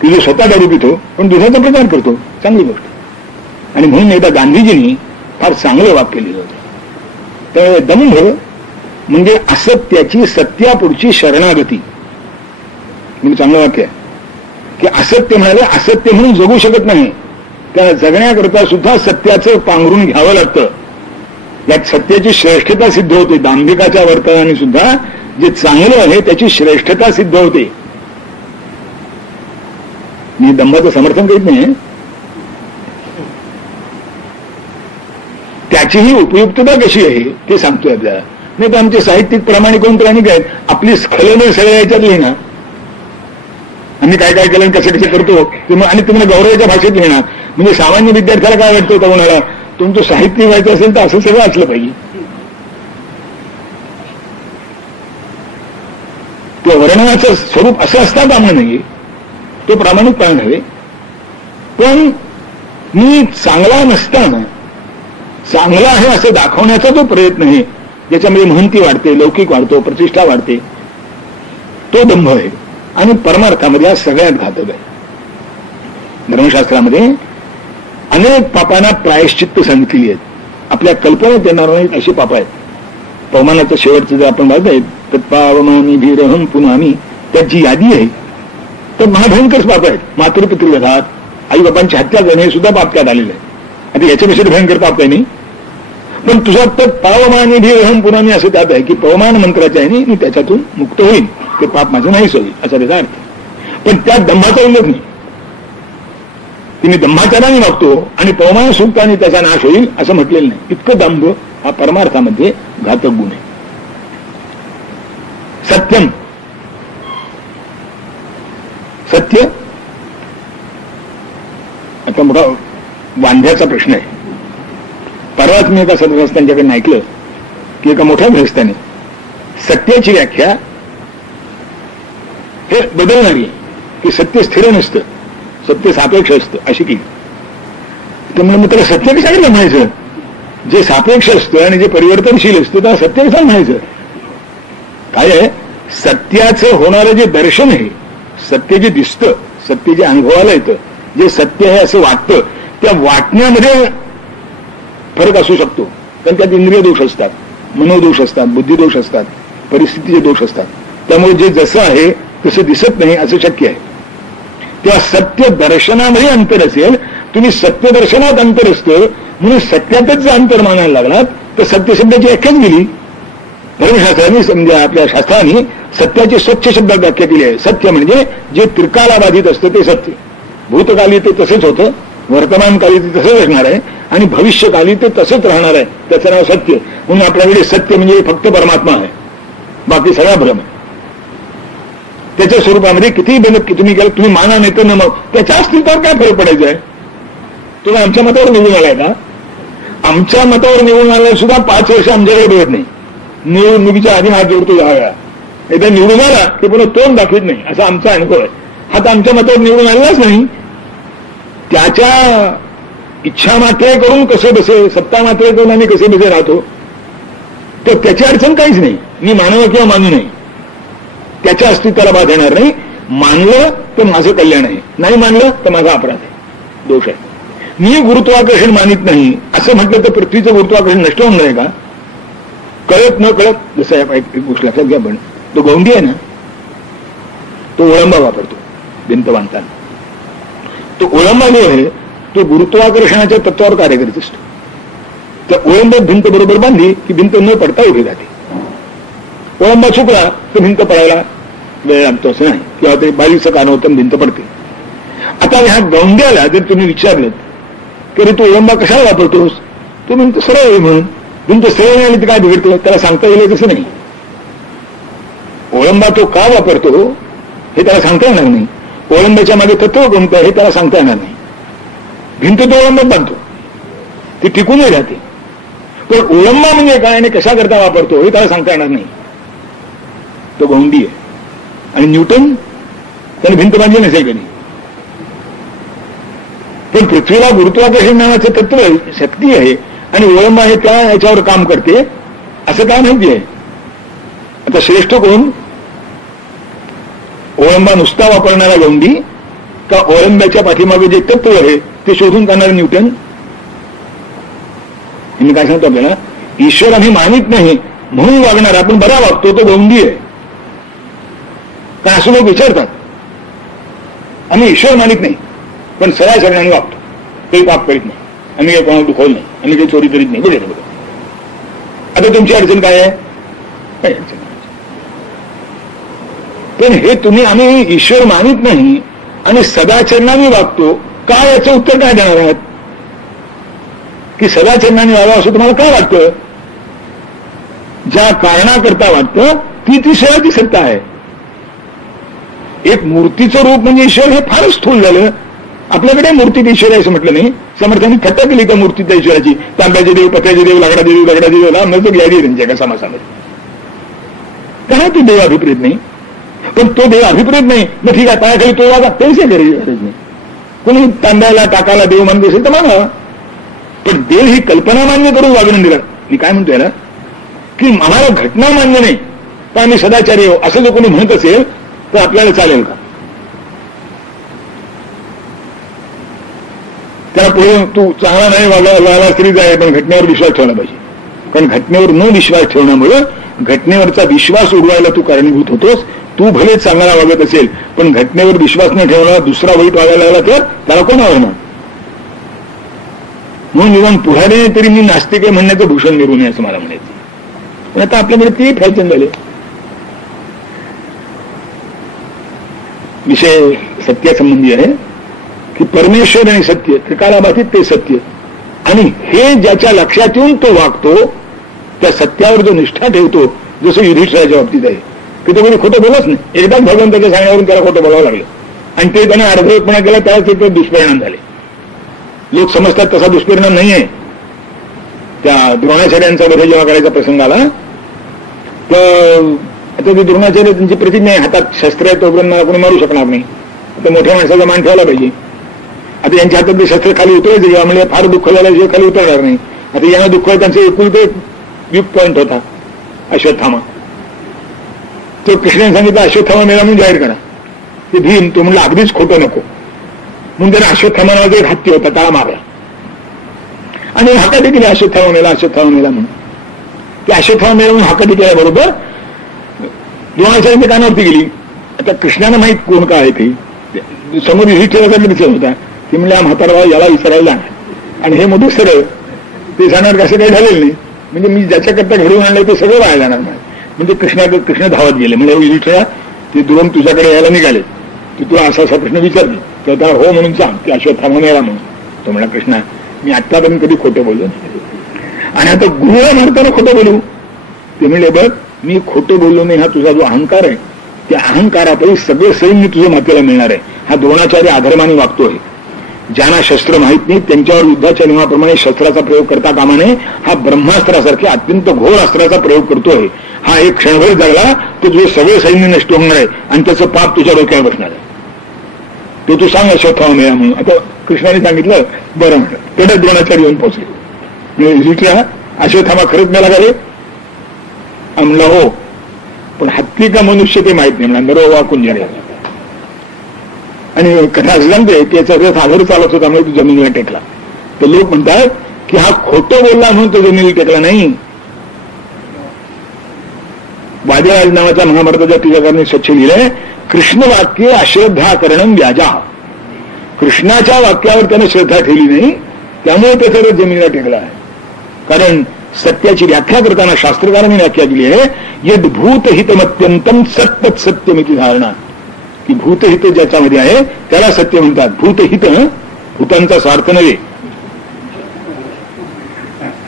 की जो स्वतः दारू पितो पण दुधाचा प्रचार करतो, चांगली गोष्ट. आणि म्हणून एकदा गांधीजींनी फार चांगलं वाक्य लिहिलं होतं. तर दंभ म्हणजे असत्याची सत्यापुढची शरणागती. म्हणजे चांगलं वाक्य आहे की असत्य म्हणाले असत्य म्हणून जगू शकत नाही, त्या जगण्याकरता सुद्धा सत्याचं पांघरून घ्यावं लागतं. यात सत्याची श्रेष्ठता सिद्ध होते. दांभिकाच्या वर्तनाने सुद्धा जे चांगलं आहे त्याची श्रेष्ठता सिद्ध होते. मी दंभाचं समर्थन करीत नाही, त्याचीही उपयुक्तता कशी आहे ते सांगतोय आपल्याला. नाही तर आमचे साहित्यिक प्रामाणिक कोण प्राणिक आहेत, आपली स्खलनं सगळ्या याच्यात लिहिणार, आम्ही काय काय केलं कसं कसं करतो आणि तुम्हाला गौरवाच्या भाषेत लिहिणार. म्हणजे सामान्य विद्यार्थ्याला काय वाटतं कोणाला, तुमचं साहित्य व्हायचं असेल तर असं सगळं असलं पाहिजे. ते वर्णनाचं स्वरूप असं असता कामा नये, तो प्रामाणिकपणा नव्हे. पण मी चांगला नसताना चांगला आहे असं दाखवण्याचा जो प्रयत्न आहे, ज्याच्यामध्ये महंती वाढते, लौकिक वाढतो, प्रतिष्ठा वाढते, तो दंभ आहे. आणि परमार्थामध्ये हा सगळ्यात घातक आहे. धर्मशास्त्रामध्ये अनेक पापांना प्रायश्चित्त सांगितलेली आहेत. आपल्या कल्पनेत येणार नाहीत अशी पाप आहेत. पवमानाचं शेवटचं जर आपण बघताय तर पावमानी भीरहम पुन्हामी, त्यात जी यादी आहे तर महाभयंकर पाप आहेत. मातृपितृवधात, आई बापांची हत्या करणे हे सुद्धा पाप त्यात आलेलं आहे. आता याच्यापेक्षा भयंकर पाप काही नाही. पण तुझा तर पावमानी भीरहम पुन्हामी असं त्यात आहे की पवमान मंत्राच्या आहे मी त्याच्यातून मुक्त होईल, ते पाप माझं नाहीच होईल असा त्याचा अर्थ. पण त्यात दंभाचा उल्लेख नाही की मी दंभाचाराने वागतो आणि पवमान सुटताना त्याचा नाश होईल असं म्हटलेलं नाही. इतकं दंभ हा परमार्थामध्ये घातक गुण आहे. सत्यम, सत्य आता मोठा वांध्याचा प्रश्न आहे. परवाच मी एका सद्गृहस्थांच्याकडून ऐकलं की एका मोठ्या गृहस्थाने सत्याची व्याख्या हे बदलणारी की सत्य स्थिर नसतं, सत्य सापेक्ष असतं अशी केली. त्यामुळे मग त्याला सत्य कशाला म्हणायचं? जे सापेक्ष असतं आणि जे परिवर्तनशील असतं त्याला सत्य कशाला म्हणायचं? काय आहे, सत्याचं होणारं जे दर्शन आहे, सत्य जे दिसतं, सत्य जे अनुभवाला येतं, जे सत्य आहे असं वाटतं, त्या वाटण्यामध्ये फरक असू शकतो. कारण त्यात इंद्रिय दोष असतात, मनोदोष असतात, बुद्धिदोष असतात, परिस्थितीचे दोष असतात. त्यामुळे जे जसं आहे तसं दिसत नाही असं शक्य आहे. तेव्हा सत्य दर्शनामध्ये अंतर असेल, तुम्ही सत्य दर्शनात अंतर असतं म्हणून सत्यातच जर अंतर मानायला लागलात तर सत्य शब्दाची व्याख्याच गेली. धर्मशास्त्रांनी समजा आपल्या शास्त्रांनी सत्याची स्वच्छ शब्दात व्याख्या केली आहे. सत्य म्हणजे जे त्रिकाला बाधित असतं ते सत्य. भूतकाली ते तसेच होतं, वर्तमानकाली ते तसंच असणार आहे आणि भविष्यकाली ते तसंच राहणार आहे. त्याचं नाव सत्य. म्हणून आपल्याकडे सत्य म्हणजे फक्त परमात्मा आहे, बाकी सगळा भ्रम आहे. त्याच्या स्वरूपामध्ये कितीही बदल तुम्ही केलं, तुम्ही माना नाही तर न मग त्याच्या अस्तित्वावर काय फरक पडायचा आहे? तुम्ही आमच्या मतावर निवडून आलाय का? आमच्या मतावर निवडून आल्यावर सुद्धा 5 वर्ष आमच्याकडे बघत नाही. निवडणुकीच्या आधी हात जोडतो 10 वेळा. एकदा निवडून आला की पुन्हा तोंड दाखवत नाही, असा आमचा अनुभव आहे. हा तर आमच्या मतावर निवडून आलेलाच नाही. त्याच्या इच्छा मात्रे करून कसे बसे, सत्ता मात्रे करून आम्ही कसे बसे राहतो, तर त्याची अडचण काहीच नाही. मी मानावं किंवा मानू नये, त्याच्या अस्तित्वाला बाध येणार नाही. मानलं तर माझं कल्याण आहे, नाही मानलं तर माझा अपराध आहे, दोष आहे. मी गुरुत्वाकर्षण मानित नाही असं म्हटलं तर पृथ्वीचं गुरुत्वाकर्षण नष्ट होऊन जाईल का? कळत न कळत, जसं एक गोष्ट लक्षात घ्या, पण तो गौंडी आहे ना, तो ओळंबा वापरतो भिंत बांधताना. तो ओळंबा जो आहे तो गुरुत्वाकर्षणाच्या तत्वावर कार्य करीत असतो. तर ओळंबात भिंत बरोबर बांधली की भिंत न पडता उभी राहते. ओळंबा चुकला तर भिंत पडायला वेळ लागतो असं नाही, किंवा ते बारीचं कान होतं भिंत पडते. आता ह्या गौंड्याला जर तुम्ही विचारलं की तू ओळंबा कशाला वापरतोस, तो भिंत सरळ आहे म्हणून. भिंत सरळ नाही आणि ते काय बिघडतं त्याला सांगता येईल तसं नाही. ओळंबा तो का वापरतो हे त्याला सांगता येणार नाही. ओळंब्याच्या मागे तत्व कोणतं हे त्याला सांगता येणार नाही. भिंत तो ओळंबात बांधतो, ती टिकूनही राहते. पण ओळंबा म्हणजे काय आणि कशा करता वापरतो हे त्याला सांगता येणार नाही. तो गौंडी आहे. आणि न्यूटन त्याने भिंत बांधली नसेल कधी. पण पृथ्वीला गुरुत्वाकर्षण नावाचं तत्व शक्ती आहे आणि ओळंबा हे त्या याच्यावर काम करते असं काय माहिती आहे. आता श्रेष्ठ कोण, ओळंबा नुसता वापरणारा गौंडी का ओळंब्याच्या पाठीमागे जे तत्व आहे ते शोधून काढणारे न्यूटन? मी काय सांगतो आपल्याला, ईश्वर आम्ही मानित नाही म्हणून वागणार आपण बरा वागतो तो गौंडी आहे. का असं लोक विचारतात, आम्ही ईश्वर मानित नाही पण सगळ्या सगळ्यांनी वागतो, काही पाप करीत नाही, आम्ही काही कोणाला दुखवलं नाही, आम्ही काही चोरी करीत नाही. बघा आता तुमची अडचण काय आहे? काही अडचण नाही. पण हे तुम्ही आम्ही ईश्वर मानित नाही आणि सदाचरणाने वागतो का, याचं उत्तर काय देणार आहात? की सदाचरणाने वागावं असं तुम्हाला काय वाटतं? ज्या कारणाकरता वाटतं ती ईश्वराची सत्ता आहे. एक मूर्तीचं रूप म्हणजे ईश्वर हे फारच स्थूल झालं. आपल्याकडे मूर्तीत ईश्वर आहे असं म्हटलं नाही. समर्थांनी थट्टा केली त्या मूर्तीत ईश्वराची. तांब्याचे देव, पत्र्याचे देव, लाकडाचे देव, दगडाचे देव, लांब तो घ्यायची त्यांच्या का समासामध्ये. काय तो देव अभिप्रेत नाही? पण तो देव अभिप्रेत नाही, मग ठीक आहे पायाखाली तो वागा, पैसे गरज नाही. कोणी तांब्याला टाकाला देव मानत असेल तर माना, पण देव ही कल्पना मान्य करून वागणून दिलं. मी काय म्हणतोय ना की आम्हाला घटना मान्य नाही तर आम्ही सदाचारी हो असं जर कोणी म्हणत असेल तर आपल्याला चालेल का? त्याला पुढे तू चांगला नाही वागायला स्त्रीचा आहे पण घटनेवर विश्वास ठेवला पाहिजे. कारण घटनेवर न विश्वास ठेवण्यामुळे घटनेवरचा विश्वास उडवायला तू कारणीभूत होतोस. तू भले चांगला वागत असेल पण घटनेवर विश्वास न ठेवला दुसरा वाईट वागायला लागला तर त्याला कोण आवडणार? म्हणून निदान पुढाने तरी मी नास्तिक आहे म्हणण्याचं भूषण निरू नये असं मला म्हणायचं. पण आता आपल्याकडे ते फॅशन झाले. विषय सत्यासंबंधी आहे की परमेश्वर आणि सत्य त्रिकालाबाधित ते सत्य, आणि हे ज्याच्या लक्षात येऊन तो वागतो त्या सत्यावर जो निष्ठा ठेवतो, जसं युधिष्ठिराच्या बाबतीत आहे की तो कोणी खोटं बोलच नाही. एकदाच भगवंताच्या सांगण्यावरून त्याला खोटं बोलावं लागलं आणि ते त्याने अर्धवटपणा केला, त्यावेळेस ते दुष्परिणाम झाले. लोक समजतात तसा दुष्परिणाम नाहीये. त्या द्रोणाचार्यांचा वध जेव्हा करायचा प्रसंग आला तर आता ते द्रोणाचार्य त्यांची प्रतिज्ञा आहे, हातात शस्त्र आहे तोपर्यंत मला कोणी मारू शकणार नाही. आता मोठ्या माणसाचा मान ठेवला पाहिजे. आता यांच्या हातात ते शस्त्र खाली उतरायचं जेव्हा म्हणजे फार दुःख झाल्याशिवाय खाली उतरणार नाही. आता यांना दुःख आहे, त्यांचं एकूण ते वीक पॉईंट होता अश्वत्थामा. तो कृष्णाने सांगितलं अश्वत्थामा मेला म्हणून जाहीर करा. ते भीम तो म्हणलं अगदीच खोटं नको म्हणून त्याने अश्वत्थामा नावाचा एक हत्ती होता त्याला मारला आणि हाकाटी केली अश्वत्थामा मेला म्हणून. ते अश्वत्थामा मेला म्हणून हाकाटी केल्याबरोबर द्रोणाचार्यांच्या कानावरती गेली. आता कृष्णानं माहित कोण का आहे ते समोर युधिष्ठिराचा दिसत होता. ते म्हणले म्हातारा याला विचारायला जाणार आणि हे मधुक सरळ ते जाणार कसं काही झालेलं नाही. म्हणजे मी ज्याच्याकरता घडवून आणलं ते सगळं वाया जाणार नाही. म्हणजे कृष्ण धावत गेले म्हणजे युधिष्ठिरा ते द्रोण तुझ्याकडे यायला निघाले की तुला असा प्रश्न विचारले तर त्याला हो म्हणून सांग की अश्वत्थामा मेला म्हणून. तो म्हणला कृष्णा मी आत्तापर्यंत कधी खोटं बोललो आणि आता गुरुला मारताना खोटं बोलू. ते म्हणले बघ मी खोटं बोललो नाही, हा तुझा जो अहंकार आहे त्या अहंकारातही सगळं सैन्य तुझं मातेला मिळणार आहे. हा द्रोणाचार्य अधर्माने वागतोय. ज्यांना शस्त्र माहीत नाही त्यांच्यावर युद्धाच्या नियमाप्रमाणे शस्त्राचा प्रयोग करता कामा नये. हा ब्रह्मास्त्रासारख्या अत्यंत घोर अस्त्राचा प्रयोग करतोय. हा एक क्षणभर जगला तर तुझं सगळं सैन्य नष्ट होणार आहे आणि त्याचं पाप तुझ्या डोक्यावर बसणार आहे. तो तू सांग अश्वत्थामा मेला म्हणून. आता कृष्णाने सांगितलं बरं म्हटलं. तेवढ्या द्रोणाचार्य येऊन पोहोचले. युधिष्ठिरा अश्वत्थामा खरंच मेला का रे? म्हणलं हो, पण हत्ती का मनुष्य ते माहित नाही. म्हणा नरो वा कुंजरे. आणि कथा सांगते त्याचा रथ आधार चालत होता त्यामुळे तो जमिनीला टेकला. तर लोक म्हणतात की हा खोटं बोलला म्हणून तो जमिनीला टेकला नाही. वादिराज नावाच्या महाभारताच्या टीकाकारांनी स्वच्छ लिहिलंय कृष्ण वाक्य अश्रद्धा करणं व्याजा. कृष्णाच्या वाक्यावर त्याने श्रद्धा ठेवली नाही त्यामुळे त्याचा रथ जमिनीला टेकला आहे. कारण सत्याची व्याख्या करताना शास्त्रकारांनी व्याख्या केली आहे यद भूतहितमत्यंतम सत्तत सत्यमिती धारणा की भूतहित ज्याच्यामध्ये आहे त्याला सत्य म्हणतात. भूतहित भूतांचा स्वार्थ नव्हे,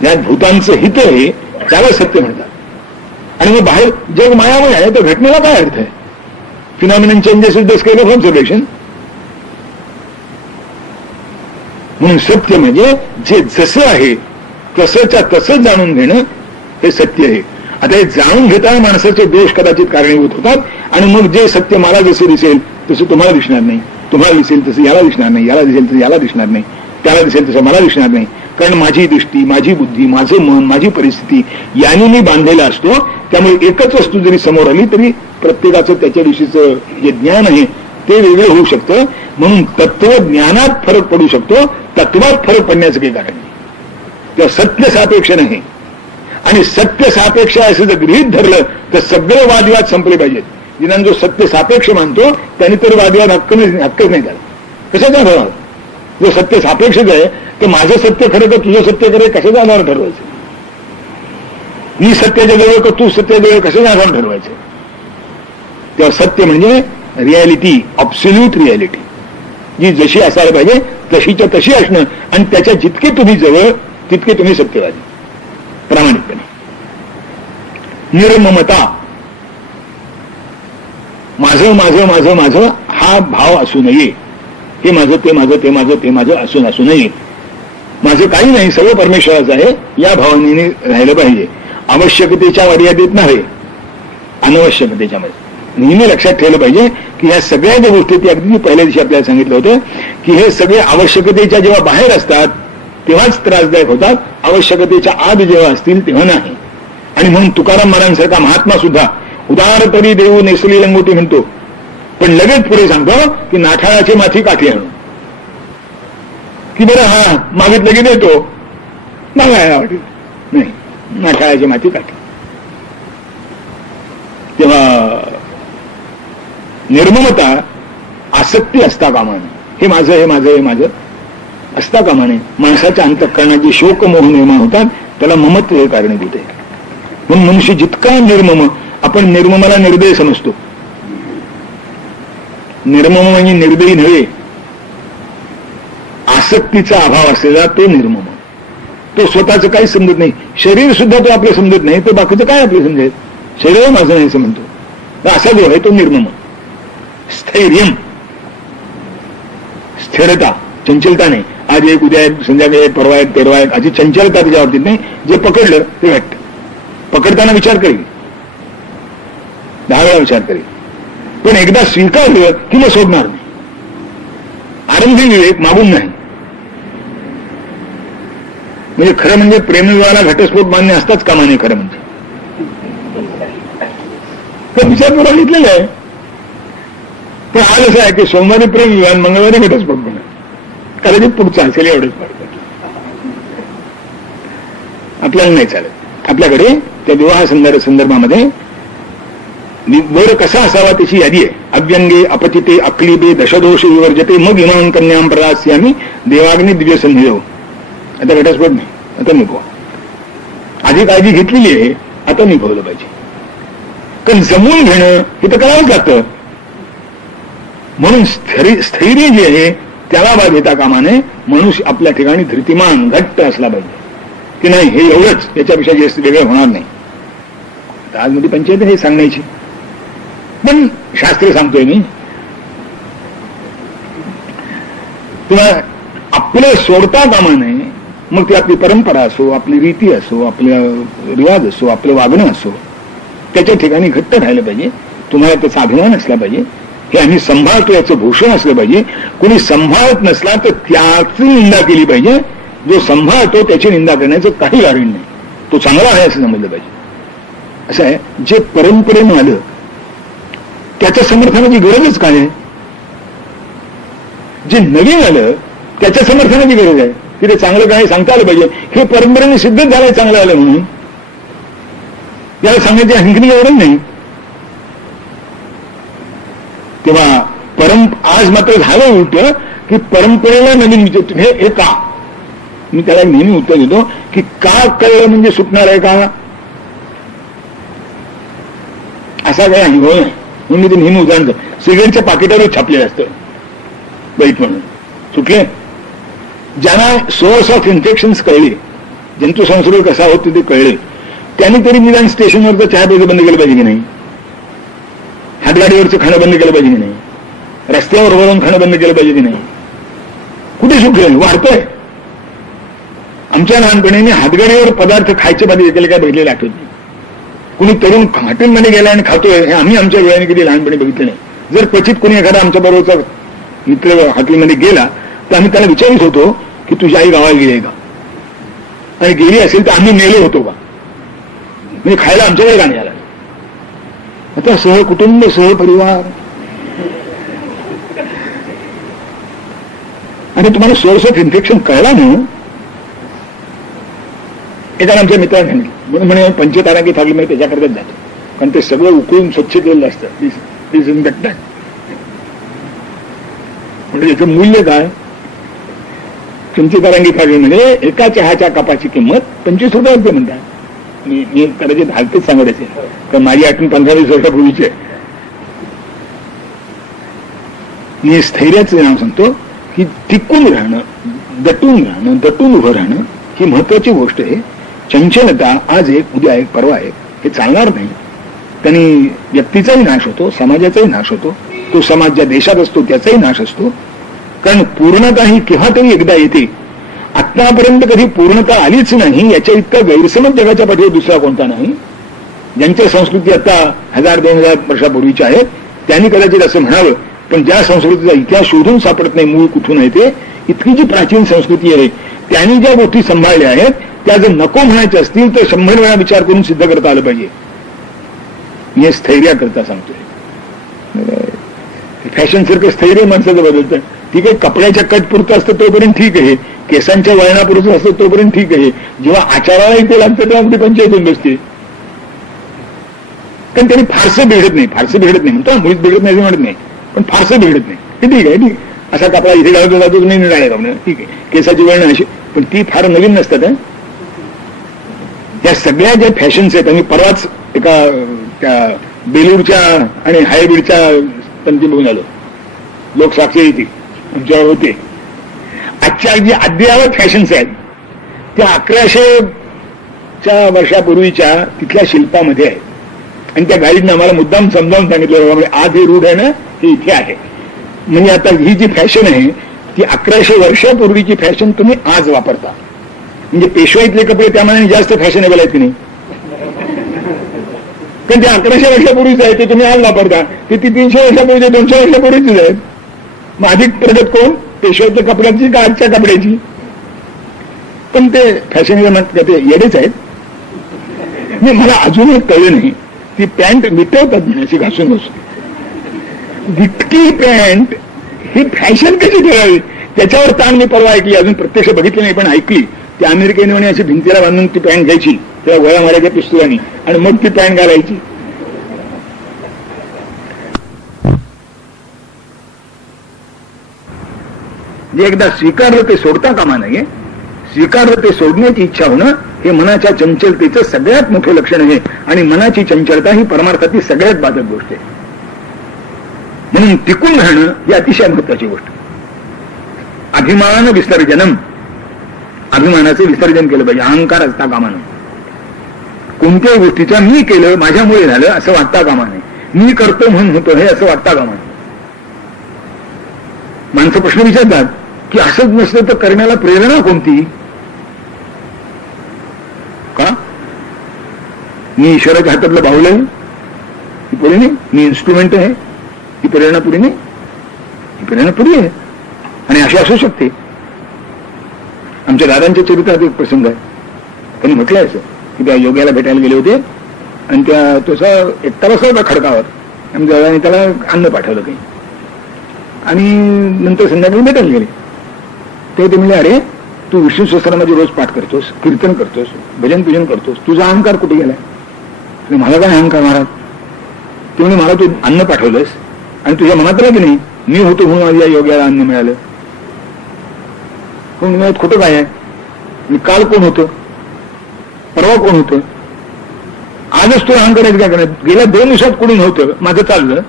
ज्यात भूतांचं हित आहे त्याला सत्य म्हणतात. आणि मग बाहेर जग मायामय आहे तर घटनेला काय अर्थ आहे? Phenomenal changes is the scale of observation. म्हणून सत्य म्हणजे जे जसं आहे तसंच्या तसंच जाणून घेणं हे सत्य आहे. आता हे जाणून घेताना माणसाचे दोष कदाचित कारणीभूत होतात आणि मग जे सत्य मला जसं दिसेल तसं तुम्हाला दिसणार नाही, तुम्हाला दिसेल तसं याला दिसणार नाही, याला दिसेल तसं याला दिसणार नाही, त्याला दिसेल तसं मला दिसणार नाही. कारण माझी दृष्टी, माझी बुद्धी, माझं मन, माझी परिस्थिती याने मी बांधलेला असतो. त्यामुळे एकच वस्तू जरी समोर आली तरी प्रत्येकाचं त्याच्याविषयीचं जे ज्ञान आहे ते वेगळं होऊ शकतं. म्हणून तत्वज्ञानात फरक पडू शकतो, तत्वात फरक पडण्याचं काही कारण नाही. तेव्हा सत्य सापेक्ष नाही. आणि सत्य सापेक्ष असं जर गृहीत धरलं तर सगळे वादविवाद संपले पाहिजेत. निदान जो सत्य सापेक्ष मानतो त्याने तर वादविवाद हक्कच नाही त्याला. कशाचा ठरवा? जो सत्य सापेक्षच आहे तर माझं सत्य खरं तर तुझं सत्य खरं कशाच्या आधार ठरवायचं? मी सत्याच्या जवळ का तू सत्याजवळ कशाच्या आधार ठरवायचं? तेव्हा सत्य म्हणजे रियालिटी, ऑब्सोल्यूट रियालिटी, जी जशी असायला पाहिजे तशीच्या तशी असणं आणि त्याच्या जितके तुम्ही जवळ तितके तुम्ही सत्यवादी प्रामाणिकपणे. निर्ममता, माझं माझं माझं माझं हा भाव असू नये. हे माझं ते माझं ते माझं ते माझं असू नये. माझं काही नाही, सगळं परमेश्वराचं आहे या भावनेने राहिलं पाहिजे. आवश्यकतेच्या मर्यादेत नव्हे, अनवश्यकतेच्या मध्ये. नेहमी लक्षात ठेवलं पाहिजे की या सगळ्या ज्या गोष्टी ती अगदी पहिल्या दिवशी आपल्याला सांगितलं होतं की हे सगळे आवश्यकतेच्या जेव्हा बाहेर असतात तेव्हाच त्रासदायक होतात, आवश्यकतेच्या आत जेव्हा असतील तेव्हा नाही. आणि म्हणून तुकाराम महाराजांसारखा महात्मा सुद्धा उदार तरी देऊ नेसली लंगोटी म्हणतो, पण लगेच पुढे सांगतो की नाठाळाची माथी काठी आणू. की बरं हा मागितलं की देतो, मागायला वाटेल नाही, नाठाळाची माथी काठी. तेव्हा निर्ममता आसक्ती असता कामा नये. हे माझं हे माझं हे माझं असता कामा नये. माणसाच्या अंतःकरणाची शोक मोह निर्माण होतात त्याला ममत्व हे कारणीभूत आहे. म्हणून मनुष्य जितका निर्मम, आपण निर्ममाला निर्दय समजतो. निर्मम म्हणजे निर्दयी नव्हे, आसक्तीचा अभाव असलेला तो निर्मम. तो स्वतःच काही समजत नाही, शरीर सुद्धा तो आपलं समजत नाही, तो बाकीचं काय आपलं समजेल? शरीर माझं नाही असं म्हणतो. तर असा जो आहे तो निर्मम. स्थैर्यम, स्थिरता, चंचलता नाही. आज एक, उद्या एक, संध्याकाळी एक, परवा एक, तेरवा एक, अशी चंचलता त्याच्या बाबतीत नाही. जे पकडलं ते घट्ट. पकडताना विचार करेल, 10 वेळा विचार करेल, पण एकदा स्वीकारलं की मग सोडणार नाही. आरंभी विवेक, मागून नाही. म्हणजे खरं म्हणजे प्रेमविवाहाला घटस्फोट मान्य असताच कामा नये. खरं म्हणजे विचारपूर्वक घेतलेलं आहे. पण आज असं आहे की सोमवारी प्रेमविवाह, मंगळवारी घटस्फोट म्हणा, कदाचित पुढचा असेल एवढंच फार. आपल्याला नाही चालत. आपल्याकडे त्या विवाह संदर्भामध्ये वर कसा असावा त्याची यादी आहे. अव्यंगे अपचिते अक्लिबे दशदोष विवर्जते मग इमाम कन्याम प्रदास्यामी देवाग्नी दिव्य संधिदेव. आता घटस्फोट नाही, आता निभवा. आधी काळजी घेतलेली आहे, आता निभवलं पाहिजे. कारण जमवून घेणं हे तर करावंच लागतं. म्हणून स्थैर्य जे आहे त्याला बाब येता कामा नये. मनुष्य आपल्या ठिकाणी धृतिमान घट्ट असला पाहिजे की नाही हे एवढंच, याच्यापेक्षा जास्त वेगळं होणार नाही. आज मध्ये पंचायत हे सांगण्याची, पण शास्त्र सांगतोय मी तुला आपलं सोडता कामा नये. मग ती आपली परंपरा असो, आपली रीती असो, आपल्या रिवाज असो, आपलं वागणं असो, त्याच्या ठिकाणी घट्ट राहिलं पाहिजे. तुम्हाला त्याचा अभिमान असला पाहिजे. हे आम्ही सांभाळतो याचं भूषण असलं पाहिजे. कोणी सांभाळत नसला तर त्याची निंदा केली पाहिजे. जो सांभाळतो त्याची निंदा करण्याचं काही कारण नाही. तो चांगला आहे असं समजलं पाहिजे. असं आहे, जे परंपरेनं आलं त्याच्या समर्थनाची गरजच काय आहे. जे नवीन आलं त्याच्या समर्थनाची गरज आहे की ते चांगलं काय सांगता आलं पाहिजे. हे परंपरेने सिद्धच झालंय चांगलं आलं म्हणून. याला सांगायची हंकणी एवढं नाही. तेव्हा आज मात्र झालं उलट की परंपरेला नवीन विचार हे का. मी त्याला नेहमी उत्तर देतो की का कळलं म्हणजे सुटणार आहे का, असा काही अनुभव नाही. म्हणून मी ते नेहमी उदाहरण करतो. सिगरेटच्या पाकिटावर छापलेलं असतं बैठ म्हणून. सुटले. ज्यांना सोर्स ऑफ इन्फेक्शन्स कळले, जंतू संसर्ग कसा होतो ते कळले, त्यांनी तरी निदान स्टेशनवरचं चहा प्यायचं बंद केलं पाहिजे की नाही. हातगाडीवरचं खाणं बंद केलं पाहिजे की नाही. रस्त्यावर वरून खाणं बंद केलं पाहिजे की नाही. कुठे सुटलं, वाढतोय. आमच्या लहानपणीने हातगाडीवर पदार्थ खायचे बंद केले काय बघितलेले आठवत नाही. कुणी तरुण हॉटेलमध्ये गेला आणि खातोय हे आम्ही आमच्या वेळाने कधी लहानपणी बघितलं नाही. जर क्वचित कोणी एखादा आमच्या बरोबरचा मित्र हॉटेलमध्ये गेला तर आम्ही त्याला विचारित होतो की तुझी आई गावाला गेली आहे का, आणि गेली असेल तर आम्ही नेलो होतो का, म्हणजे खायला आमच्याकडे गाणी आला. आता सहकुटुंब सहपरिवार. आणि तुम्हाला सोर्स ऑफ इन्फेक्शन कळला ना. एका आमच्या मित्राने सांगितलं म्हणून म्हणे पंचतारांगी थाली मी त्याच्याकरताच जातो, कारण ते सगळं उकळून स्वच्छ केलेलं असतं डिसइन्फेक्टंट. म्हणजे याचं मूल्य काय. पंचतारांगी थाली म्हणजे एका चहाच्या कपाची किंमत 25 रुपये होते म्हणतात. मी कदाचित हालतेच सांगत असेल कारण माझी आठवण 15-20 वर्षापूर्वीची आहे. मी स्थैर्याचं नाव सांगतो की टिकून राहणं, दटून उभं राहणं ही महत्वाची गोष्ट आहे. चंचलता आज एक, उद्या एक, परवा एक हे चालणार नाही. त्यांनी व्यक्तीचाही नाश होतो, समाजाचाही नाश होतो. तो समाज ज्या देशात असतो त्याचाही नाश असतो. कारण पूर्णता ही केव्हा तरी एकदा येते. आतापर्यंत कधी पूर्णता आलीच नाही. याच्या इतका गैरसमज जगाच्या पाठीवर दुसरा कोणता नाही. ज्यांच्या संस्कृती आता 1000-2000 वर्षापूर्वीच्या आहेत त्यांनी कदाचित असं म्हणावं, पण ज्या संस्कृतीचा इतिहास शोधून सापडत नाही मूळ कुठून आहे ते, इतकी जी प्राचीन संस्कृती आहे त्यांनी ज्या गोष्टी सांभाळल्या आहेत त्या जर नको म्हणायच्या असतील तर 100 वेळा विचार करून सिद्ध करता आलं पाहिजे. मी स्थैर्याकरता सांगतोय. फॅशन सारखं स्थैर्य माणसाचं बदलतं. ठीक आहे, कपड्याच्या कट पुरतं असतं तोपर्यंत ठीक आहे, केसांच्या वळणापुरतं असतं तोपर्यंत ठीक आहे. जेव्हा आचाराला इथे लागतं तेव्हा आपली पंचायत होऊन बसते. कारण त्यांनी फारसं बिघडत नाही म्हणतो, मुळीच बिघडत नाही म्हणत नाही, पण फारसं बिघडत नाही. हे ठीक आहे. असा कपडा इथे घालतो जातो नाही निघाले कापणं ठीक आहे. केसाची वळणं अशी, पण ती फार नवीन नसतात. या सगळ्या ज्या फॅशन्स आहेत, आम्ही परवाच एका त्या बेलूरच्या आणि हायब्रिडच्या पंक्ती बघून आलो. लोकसाक्षी येते आमच्यावर होते. आजच्या जी अद्ययावत फॅशन्स आहेत त्या 1100 वर्षापूर्वीच्या तिथल्या शिल्पामध्ये आहेत. आणि त्या गाडीनं आम्हाला मुद्दाम समजावून सांगितलं, आत हे रूढ आहे ना हे इथे आहे. म्हणजे आता ही जी फॅशन आहे की 1100 वर्षापूर्वीची फॅशन तुम्ही आज वापरता. म्हणजे पेशवाईतले कपडे त्यामानाने जास्त फॅशनेबल आहेत की नाही, पण ते 1100 वर्षापूर्वीच आहे ते तुम्ही आज वापरता. ते 300 वर्षापूर्वीचे 200 वर्षापूर्वीचीच आहेत. मग अधिक प्रगत कोण, पेशवाईतल्या कपड्याची का आजच्या कपड्याची? पण ते फॅशनेबल म्हणतात ते येडेच आहेत. मी मला अजूनही कळलं नाही ती पॅन्ट मिटवतात म्हणायची घासून घासून. इतकी पॅन्ट ही फॅशन कशी ठेवावी त्याच्यावर ताण मी परवा ऐकली, अजून प्रत्यक्ष बघितली नाही पण ऐकली. ती अमेरिकेने म्हणे अशी भिंतीला बांधून ती पॅन्ट घ्यायची, त्याला गोळ्या मारायच्या पिस्तुलानी आणि मग ती पॅन्ट घालायची. जे एकदा स्वीकारलं ते सोडता कामा नये. स्वीकारलं ते सोडण्याची इच्छा होणं हे मनाच्या चंचलतेचं सगळ्यात मोठं लक्षण आहे. आणि मनाची चंचलता ही परमार्थाची सगळ्यात बाधक गोष्ट आहे. म्हणून टिकून राहणं ही अतिशय महत्वाची गोष्ट. अभिमान विसर्जनम, अभिमानाचं विसर्जन केलं पाहिजे. अहंकार असता कामा नये. कोणत्याही गोष्टीचं मी केलं माझ्यामुळे झालं असं वाटता कामा नये. मी करतो म्हणून होतो हे असं वाटता कामा नये. माणसं प्रश्न विचारतात की असंच नसलं तर करण्याला प्रेरणा कोणती? का मी ईश्वराच्या हातातलं बाहुलं आहे ही पुढे नाही, मी इन्स्ट्रुमेंट आहे ही प्रेरणा पुढे नाही, ही प्रेरणा पुढे आहे. आणि अशी असू शकते. आमच्या दादांच्या चरित्रात एक प्रसंग आहे. त्यांनी म्हटलंय असं की त्या योग्याला भेटायला गेले होते आणि त्या तसा एकटा बसला होता खडकावर. आमच्या दादाने त्याला अन्न पाठवलं काही आणि नंतर संध्याकाळी भेटायला गेले. तेव्हा ते म्हणले, अरे तू विष्णू सहस्त्रनामाचे रोज पाठ करतोस, कीर्तन करतोस, भजन पूजन करतोस, तुझा अहंकार कुठे गेलाय? मला काय अहंकार महाराज? ते म्हणजे मला तू अन्न पाठवलंस आणि तुझ्या मनात आलं की नाही मी होतो म्हणून माझ्या योग्याला अन्न मिळालं. पण मनात खोटं काय आहे? मी काल कोण होतं, परवा कोण होतं, आजच तू अहंकार आहे काय करण्यात? गेल्या 2 दिवसात कोणी नव्हतं, माझं चाललं,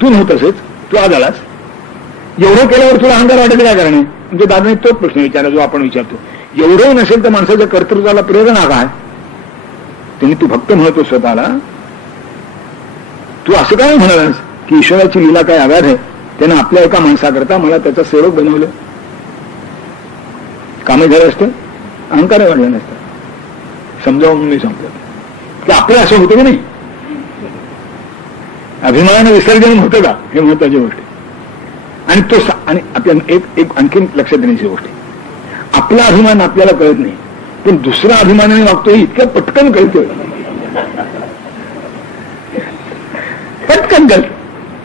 तू नव्हतंच, तू आज आलास. एवढं केल्यावर तुला अहंकार वाटत काय करणे? म्हणजे दादाने तोच प्रश्न विचारला जो आपण विचारतो. एवढंही नसेल तर माणसाच्या कर्तृत्वाला प्रेरणा काय? त्यांनी तू भक्त म्हणतो स्वतःला, तू असं काय म्हणालास की ईश्वराची लीला काय अगाध आहे, त्यानं आपल्या एका माणसाकरता मला त्याचा सेवक बनवलं. कामे झालं असतं, अहंकार वाढला नसतं. समजावून मी सांगतो की आपलं असं होतं की नाही. अभिमान विसर्जन होतं का हे महत्वाची गोष्ट आहे. आणि तो आणि आपल्या एक आणखीन लक्षात देण्याची गोष्ट आहे. आपला अभिमान आपल्याला कळत नाही पण दुसरा अभिमानाने वागतो हे इतक्या पटकन कळतं. पटकन कळतं.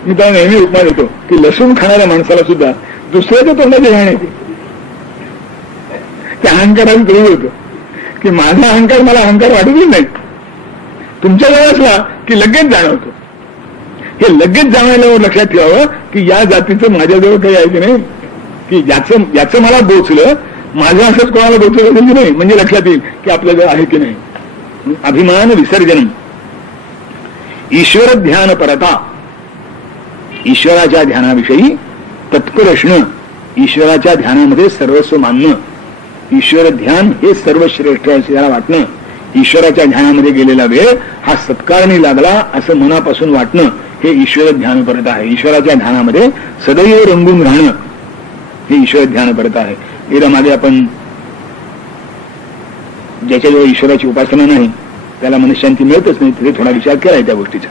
मी त्याला नेहमी उपमा देतो की लसूण खाणाऱ्या माणसाला सुद्धा दुसऱ्याच्या तोंडाचे ध्यान येते. त्या अहंकाराने कळू होतं की माझा अहंकार मला अहंकार वाटतच नाही. तुमच्या जवळ असला की लगेच जाणवतो. हे लगेच जाणवल्यावर लक्षात ठेवावं की या जातीचं माझ्याजवळ काही आहे की नाही, की ज्याचं मला बोचलं माझं असंच कोणाला बोचलं असेल की नाही, म्हणजे लक्षात येईल की आपल्याजवळ आहे की नाही. अभिमान विसर्जन. ईश्वर ध्यान परता, ईश्वराच्या ध्यानाविषयी तत्पर असणं, ईश्वराच्या ध्यानामध्ये सर्वस्व मानणं, ईश्वर ध्यान हे सर्वश्रेष्ठ असल्याला वाटणं, ईश्वराच्या ध्यानामध्ये गेलेला वेळ हा सत्कारणी लागला असं मनापासून वाटणं हे ईश्वर ध्यान परत आहे. ईश्वराच्या ध्यानामध्ये सदैव रंगून राहणं हे ईश्वर ध्यान परत आहे. एकदा मागे आपण ज्याच्याजवळ ईश्वराची उपासना नाही त्याला मनशांती मिळतच नाही, तिथे थोडा विचार केलाय त्या गोष्टीचा.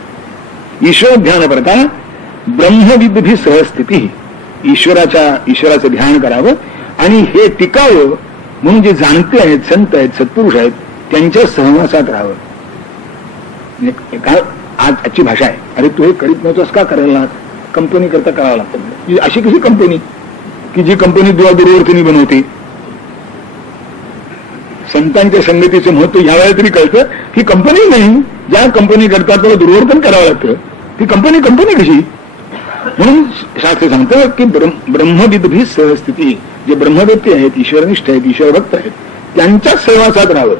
ईश्वर ध्यान परता ब्रह्मविद्धी सहस्थिती. ईश्वराचं ध्यान करावं आणि हे टिकावं म्हणून जे जाणते आहेत, संत आहेत, सत्पुरुष आहेत त्यांच्या सहवासात राहावं. आजची भाषा आहे, अरे तू हे करीत नव्हतंस का करायला लागत, कंपनी करता करावं लागतं. अशी कशी कंपनी की जी कंपनी दुर्वर्तनी बनवते. संतांच्या संगतीचं महत्व ह्यावेळेला तरी कळतं ही कंपनी नाही, ज्या कंपनी करता त्याला दुर्वर्तन करावं लागतं ती कंपनी कशी. म्हणून शास्त्र सांगतं की ब्रह्मविद्भी सहस्थिती. जे ब्रह्मव्यक्ती आहेत, ईश्वरनिष्ठ आहेत, ईश्वरभक्त आहेत त्यांच्याच सहवासात राहावं,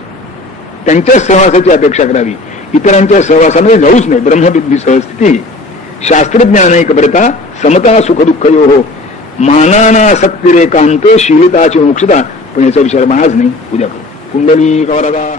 त्यांच्याच सहवासाची अपेक्षा करावी, इतरांच्या सहवासामध्ये जाऊच नाही. ब्रह्मविद्भी सहस्थिती. शास्त्रज्ञानैक परता समता सुख दुःख हो मानानासक्तिरेकांत शीलताची मोक्षता. पण याचा विचार आज नाही, उद्या करू. कुंडली कवरदा.